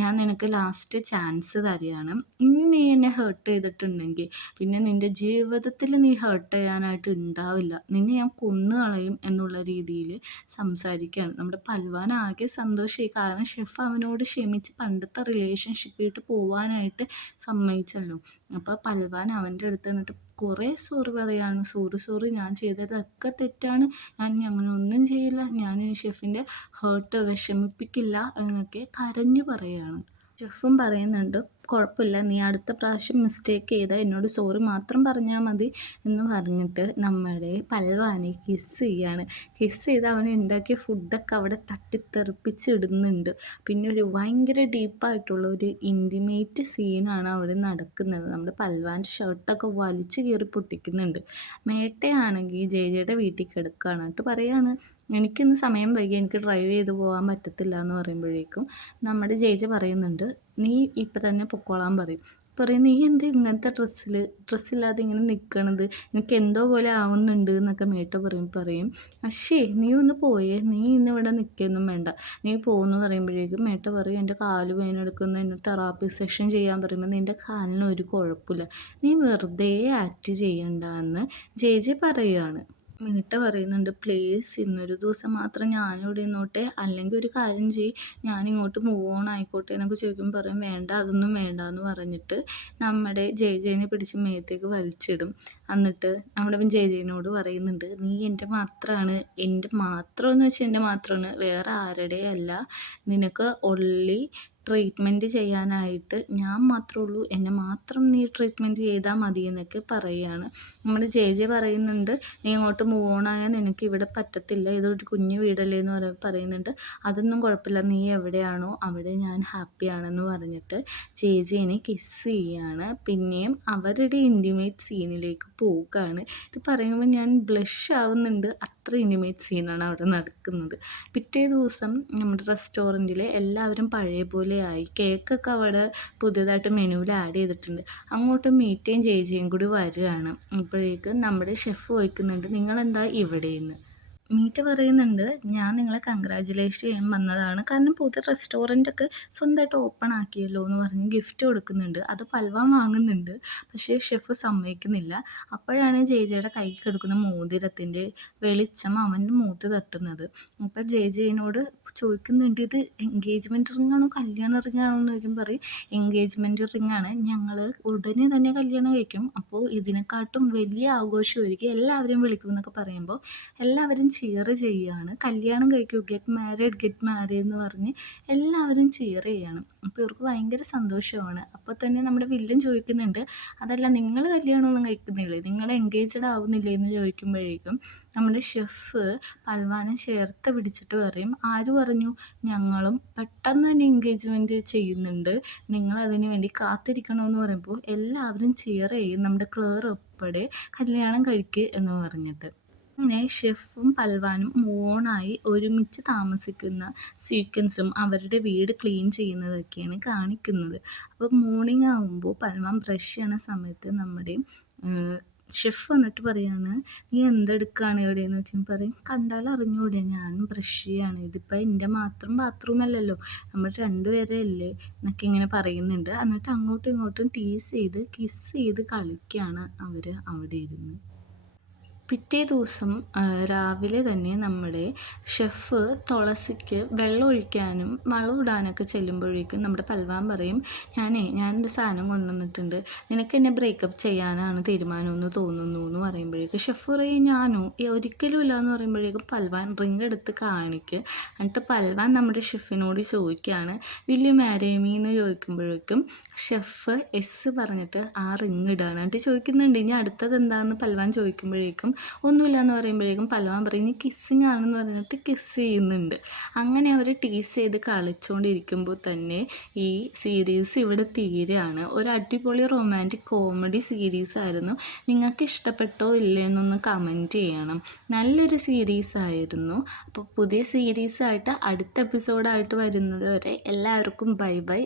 ഞാൻ നിനക്ക് ലാസ്റ്റ് ചാൻസ് തരികയാണ്, ഇനി നീ എന്നെ ഹേർട്ട് ചെയ്തിട്ടുണ്ടെങ്കിൽ പിന്നെ നിൻ്റെ ജീവിതത്തിൽ നീ ഹേർട്ട് ചെയ്യാനായിട്ട് ഉണ്ടാവില്ല, നിന്നെ ഞാൻ കൊന്നു കളയും എന്നുള്ള രീതിയിൽ സംസാരിക്കുകയാണ്. നമ്മുടെ പൽവാൻ ആകെ സന്തോഷമായി, കാരണം ഷെഫ് അവനോട് ക്ഷമിച്ച് പണ്ടത്തെ റിലേഷൻഷിപ്പിട്ട് പോവാനായിട്ട് സമ്മതിച്ചല്ലോ. അപ്പോൾ പൽവാൻ അവൻ്റെ അടുത്ത് നിന്നിട്ട് കുറേ സോറി പറയാണ്, സോറി ഞാൻ ചെയ്തതൊക്കെ തെറ്റാണ്, ഞാൻ അങ്ങനെ ഒന്നും ചെയ്യില്ല, ഞാൻ ഈ ഷെഫിൻ്റെ ഹേർട്ട് വിഷമിപ്പിക്കില്ല എന്നൊക്കെ കരഞ്ഞു പറയുകയാണ്. ഷെഫും പറയുന്നുണ്ട്, കുഴപ്പമില്ല, നീ അടുത്ത പ്രാവശ്യം മിസ്റ്റേക്ക് ചെയ്താൽ എന്നോട് സോറി മാത്രം പറഞ്ഞാൽ മതി എന്ന് പറഞ്ഞിട്ട് നമ്മുടെ പൽവാനെ കിസ് ചെയ്യാണ്. കിസ് ചെയ്ത് അവന് ഉണ്ടാക്കിയ ഫുഡൊക്കെ അവിടെ തട്ടിത്തെറിപ്പിച്ചിടുന്നുണ്ട്. പിന്നെ ഒരു ഭയങ്കര ഡീപ്പായിട്ടുള്ള ഒരു ഇൻറ്റിമേറ്റ് സീനാണ് അവിടെ നടക്കുന്നത്. നമ്മുടെ പൽവാൻ്റെ ഷർട്ടൊക്കെ വലിച്ചു കീറി പൊട്ടിക്കുന്നുണ്ട്. മേട്ടയാണെങ്കിൽ ജയജയുടെ വീട്ടിൽ കിടക്കുകയാണ്. എന്നിട്ട് പറയാണ്, എനിക്കിന്ന് സമയം വൈകി, എനിക്ക് ഡ്രൈവ് ചെയ്ത് പോകാൻ പറ്റത്തില്ല എന്ന് പറയുമ്പോഴേക്കും നമ്മുടെ ജയജ പറയുന്നുണ്ട്, നീ ഇപ്പം തന്നെ പൊക്കോളാൻ പറയും. പറയും നീ എന്താ ഇങ്ങനത്തെ ഡ്രസ്സില്ലാതെ ഇങ്ങനെ നിൽക്കണത്, എനിക്ക് എന്തോ പോലെ ആവുന്നുണ്ട് എന്നൊക്കെ മേട്ട പറയും. അശ്ശേ നീ ഒന്ന് പോയേ, നീ ഇന്ന് ഇവിടെ നിൽക്കുകയൊന്നും വേണ്ട, നീ പോകുന്നു പറയുമ്പോഴേക്കും മേട്ട പറയും എൻ്റെ കാല് വേദനെടുക്കുന്നു, എന്നെ തെറാപ്പി സെഷൻ ചെയ്യാൻ പറയുമ്പോൾ നിൻ്റെ കാലിന് ഒരു കുഴപ്പമില്ല, നീ വെറുതെ ആക്ട് ചെയ്യണ്ട എന്ന് ജെ പറയുകയാണ്. മീട്ട പറയുന്നുണ്ട് പ്ലീസ് ഇന്നൊരു ദിവസം മാത്രം ഞാനിവിടെ നിന്നോട്ടെ, അല്ലെങ്കിൽ ഒരു കാര്യം ചെയ്യ് ഞാനിങ്ങോട്ട് മൂവ് ഓൺ ആയിക്കോട്ടെ എന്നൊക്കെ ചോദിക്കുമ്പോൾ പറയും വേണ്ട അതൊന്നും വേണ്ട എന്ന് പറഞ്ഞിട്ട് നമ്മുടെ ജെനെ പിടിച്ച് മേത്തേക്ക് വലിച്ചിടും. എന്നിട്ട് നമ്മുടെ ജെനോട് പറയുന്നുണ്ട് നീ എൻ്റെ മാത്രമാണ്, എൻ്റെ മാത്രം എന്ന് വെച്ചാൽ എൻ്റെ മാത്രമാണ്, വേറെ ആരുടെയും അല്ല, നിനക്ക് ഒൺലി ട്രീറ്റ്മെൻറ്റ് ചെയ്യാനായിട്ട് ഞാൻ മാത്രമേ ഉള്ളൂ, എന്നെ മാത്രം നീ ട്രീറ്റ്മെൻറ്റ് ചെയ്താൽ മതി എന്നൊക്കെ പറയുകയാണ്. നമ്മുടെ ജെ പറയുന്നുണ്ട് നീ ഇങ്ങോട്ട് മൂവ് ഓൺ ആയാൽ നിനക്ക് ഇവിടെ പറ്റത്തില്ല, ഇതൊരു കുഞ്ഞു വീടല്ലേ എന്ന് പറയുന്നുണ്ട്. അതൊന്നും കുഴപ്പമില്ല, നീ എവിടെയാണോ അവിടെ ഞാൻ ഹാപ്പിയാണെന്ന് പറഞ്ഞിട്ട് ജെനെ കിസ് ചെയ്യാണ്. പിന്നെയും അവരുടെ ഇൻറ്റിമേറ്റ് സീനിലേക്ക് പോവുകയാണ്. ഇത് പറയുമ്പോൾ ഞാൻ ബ്ലഷ് ആവുന്നുണ്ട്, അത്ര ഇൻറ്റിമേറ്റ് സീനാണ് അവിടെ നടക്കുന്നത്. പിറ്റേ ദിവസം നമ്മുടെ റെസ്റ്റോറൻറ്റിൽ എല്ലാവരും പഴയ പോലെ ആയി. കേക്കൊക്കെ അവിടെ പുതിയതായിട്ട് മെനുവിൽ ആഡ് ചെയ്തിട്ടുണ്ട്. അങ്ങോട്ട് മീറ്റയും ജെയും കൂടി വരികയാണ്. അപ്പോഴേക്കും നമ്മുടെ ഷെഫ് ചോദിക്കുന്നുണ്ട് നിങ്ങളെന്താ ഇവിടെയെന്ന്. മീറ്റ പറയുന്നുണ്ട് ഞാൻ നിങ്ങളെ കൺഗ്രാജുലേഷൻ ചെയ്യാൻ വന്നതാണ്, കാരണം പുതിയ റെസ്റ്റോറൻറ്റൊക്കെ സ്വന്തമായിട്ട് ഓപ്പൺ ആക്കിയല്ലോ എന്ന് പറഞ്ഞ് ഗിഫ്റ്റ് കൊടുക്കുന്നുണ്ട്. അത് പൽവാൻ വാങ്ങുന്നുണ്ട്, പക്ഷേ ഷെഫ് സമ്മതിക്കുന്നില്ല. അപ്പോഴാണ് ജെയുടെ കൈ കിടക്കുന്ന മോതിരത്തിൻ്റെ വെളിച്ചം അവൻ്റെ മൂത്ത് തട്ടുന്നത്. അപ്പം ജെയിനോട് ചോദിക്കുന്നുണ്ട് ഇത് എൻഗേജ്മെൻറ്റ് റിങ്ങാണോ കല്യാണ റിങ്ങാണോ എന്ന് ചോദിക്കുമ്പോൾ പറയും എൻഗേജ്മെൻറ്റ് റിങ്ങാണ്, ഞങ്ങൾ ഉടനെ തന്നെ കല്യാണം കഴിക്കും, അപ്പോൾ ഇതിനെക്കാട്ടും വലിയ ആഘോഷമായിരിക്കും, എല്ലാവരെയും വിളിക്കും എന്നൊക്കെ പറയുമ്പോൾ എല്ലാവരും ചിയർ ചെയ്യുകയാണ്. കല്യാണം കഴിക്കൂ, ഗെറ്റ് മാരീഡ് എന്ന് പറഞ്ഞ് എല്ലാവരും ചിയർ ചെയ്യണം. അപ്പോൾ ഇവർക്ക് ഭയങ്കര സന്തോഷമാണ്. അപ്പോൾ തന്നെ നമ്മുടെ വില്ലൻ ചോദിക്കുന്നുണ്ട് അതല്ല നിങ്ങൾ കല്യാണമൊന്നും കഴിക്കുന്നില്ലേ, നിങ്ങൾ എൻഗേജ്ഡ് ആവുന്നില്ലേ എന്ന് ചോദിക്കുമ്പോഴേക്കും നമ്മുടെ ഷെഫ് പൽവാനെ ചേർത്ത് പിടിച്ചിട്ട് പറയും ആര് പറഞ്ഞു, ഞങ്ങളും പെട്ടെന്ന് തന്നെ എൻഗേജ്മെൻറ്റ് ചെയ്യുന്നുണ്ട്, നിങ്ങളതിന് വേണ്ടി കാത്തിരിക്കണമെന്ന് പറയുമ്പോൾ എല്ലാവരും ചിയർ ചെയ്യും, നമ്മുടെ ക്ലെയർ ഉൾപ്പെടെ കല്യാണം കഴിക്കുക എന്ന് പറഞ്ഞിട്ട്. അങ്ങനെ ഷെഫും പൽവാനും മൂണായി ഒരുമിച്ച് താമസിക്കുന്ന സീക്വൻസും അവരുടെ വീട് ക്ലീൻ ചെയ്യുന്നതൊക്കെയാണ് കാണിക്കുന്നത്. അപ്പോൾ മോർണിംഗ് ആകുമ്പോൾ പൽവാൻ ബ്രഷ് ചെയ്യണ സമയത്ത് നമ്മുടെ ഷെഫ് വന്നിട്ട് പറയാണ് നീ എന്തെടുക്കുകയാണ് എവിടെയെന്ന് നോക്കിയാൽ പറയും കണ്ടാൽ അറിഞ്ഞൂടെ ഞാൻ ബ്രഷ് ചെയ്യാണ്, ഇതിപ്പോൾ എൻ്റെ മാത്രം ബാത്റൂം അല്ലല്ലോ, നമ്മൾ രണ്ടുപേരെ അല്ലേ എന്നൊക്കെ ഇങ്ങനെ പറയുന്നുണ്ട്. എന്നിട്ട് അങ്ങോട്ടും ഇങ്ങോട്ടും ടീസ് ചെയ്ത് കിസ് ചെയ്ത് കളിക്കുകയാണ് അവർ അവിടെ ഇരുന്ന്. പിറ്റേ ദിവസം രാവിലെ തന്നെ നമ്മുടെ ഷെഫ് തുളസിക്ക് വെള്ളം ഒഴിക്കാനും വളം ഇടാനൊക്കെ ചെല്ലുമ്പോഴേക്കും നമ്മുടെ പൽവാൻ പറയും ഞാനൊരു സാധനം കൊണ്ടുവന്നിട്ടുണ്ട്, നിനക്ക് എന്നെ ബ്രേക്കപ്പ് ചെയ്യാനാണ് തീരുമാനമെന്ന് തോന്നുന്നു എന്ന് പറയുമ്പോഴേക്കും ഷെഫ് പറയും ഞാനോ ഒരിക്കലും ഇല്ല എന്ന് പറയുമ്പോഴേക്കും പൽവാൻ റിങ് എടുത്ത് കാണിക്കുക. എന്നിട്ട് പൽവാൻ നമ്മുടെ ഷെഫിനോട് ചോദിക്കുകയാണ് വിൽ യു മാരി മീ എന്ന് ചോദിക്കുമ്പോഴേക്കും ഷെഫ് എസ് പറഞ്ഞിട്ട് ആ റിങ് ഇടുകയാണ്. എന്നിട്ട് ചോദിക്കുന്നുണ്ട് ഇനി അടുത്തത് എന്താണെന്ന് പൽവാൻ ചോദിക്കുമ്പോഴേക്കും ഒന്നുമില്ല എന്ന് പറയുമ്പോഴേക്കും പൽവാൻ പറയും ഇനി കിസ്സിങ് ആണെന്ന് പറഞ്ഞിട്ട് കിസ് ചെയ്യുന്നുണ്ട്. അങ്ങനെ അവർ ടീസ് ചെയ്ത് കളിച്ചുകൊണ്ടിരിക്കുമ്പോൾ തന്നെ ഈ സീരീസ് ഇവിടെ തീരുകയാണ്. ഒരു അടിപൊളി റൊമാൻറ്റിക് കോമഡി സീരീസ് ആയിരുന്നു. നിങ്ങൾക്ക് ഇഷ്ടപ്പെട്ടോ ഇല്ലേ എന്നൊന്ന് കമൻറ്റ് ചെയ്യണം. നല്ലൊരു സീരീസ് ആയിരുന്നു. അപ്പോൾ പുതിയ സീരീസായിട്ട് അടുത്ത എപ്പിസോഡായിട്ട് വരുന്നത് വരെ എല്ലാവർക്കും ബൈ ബൈ.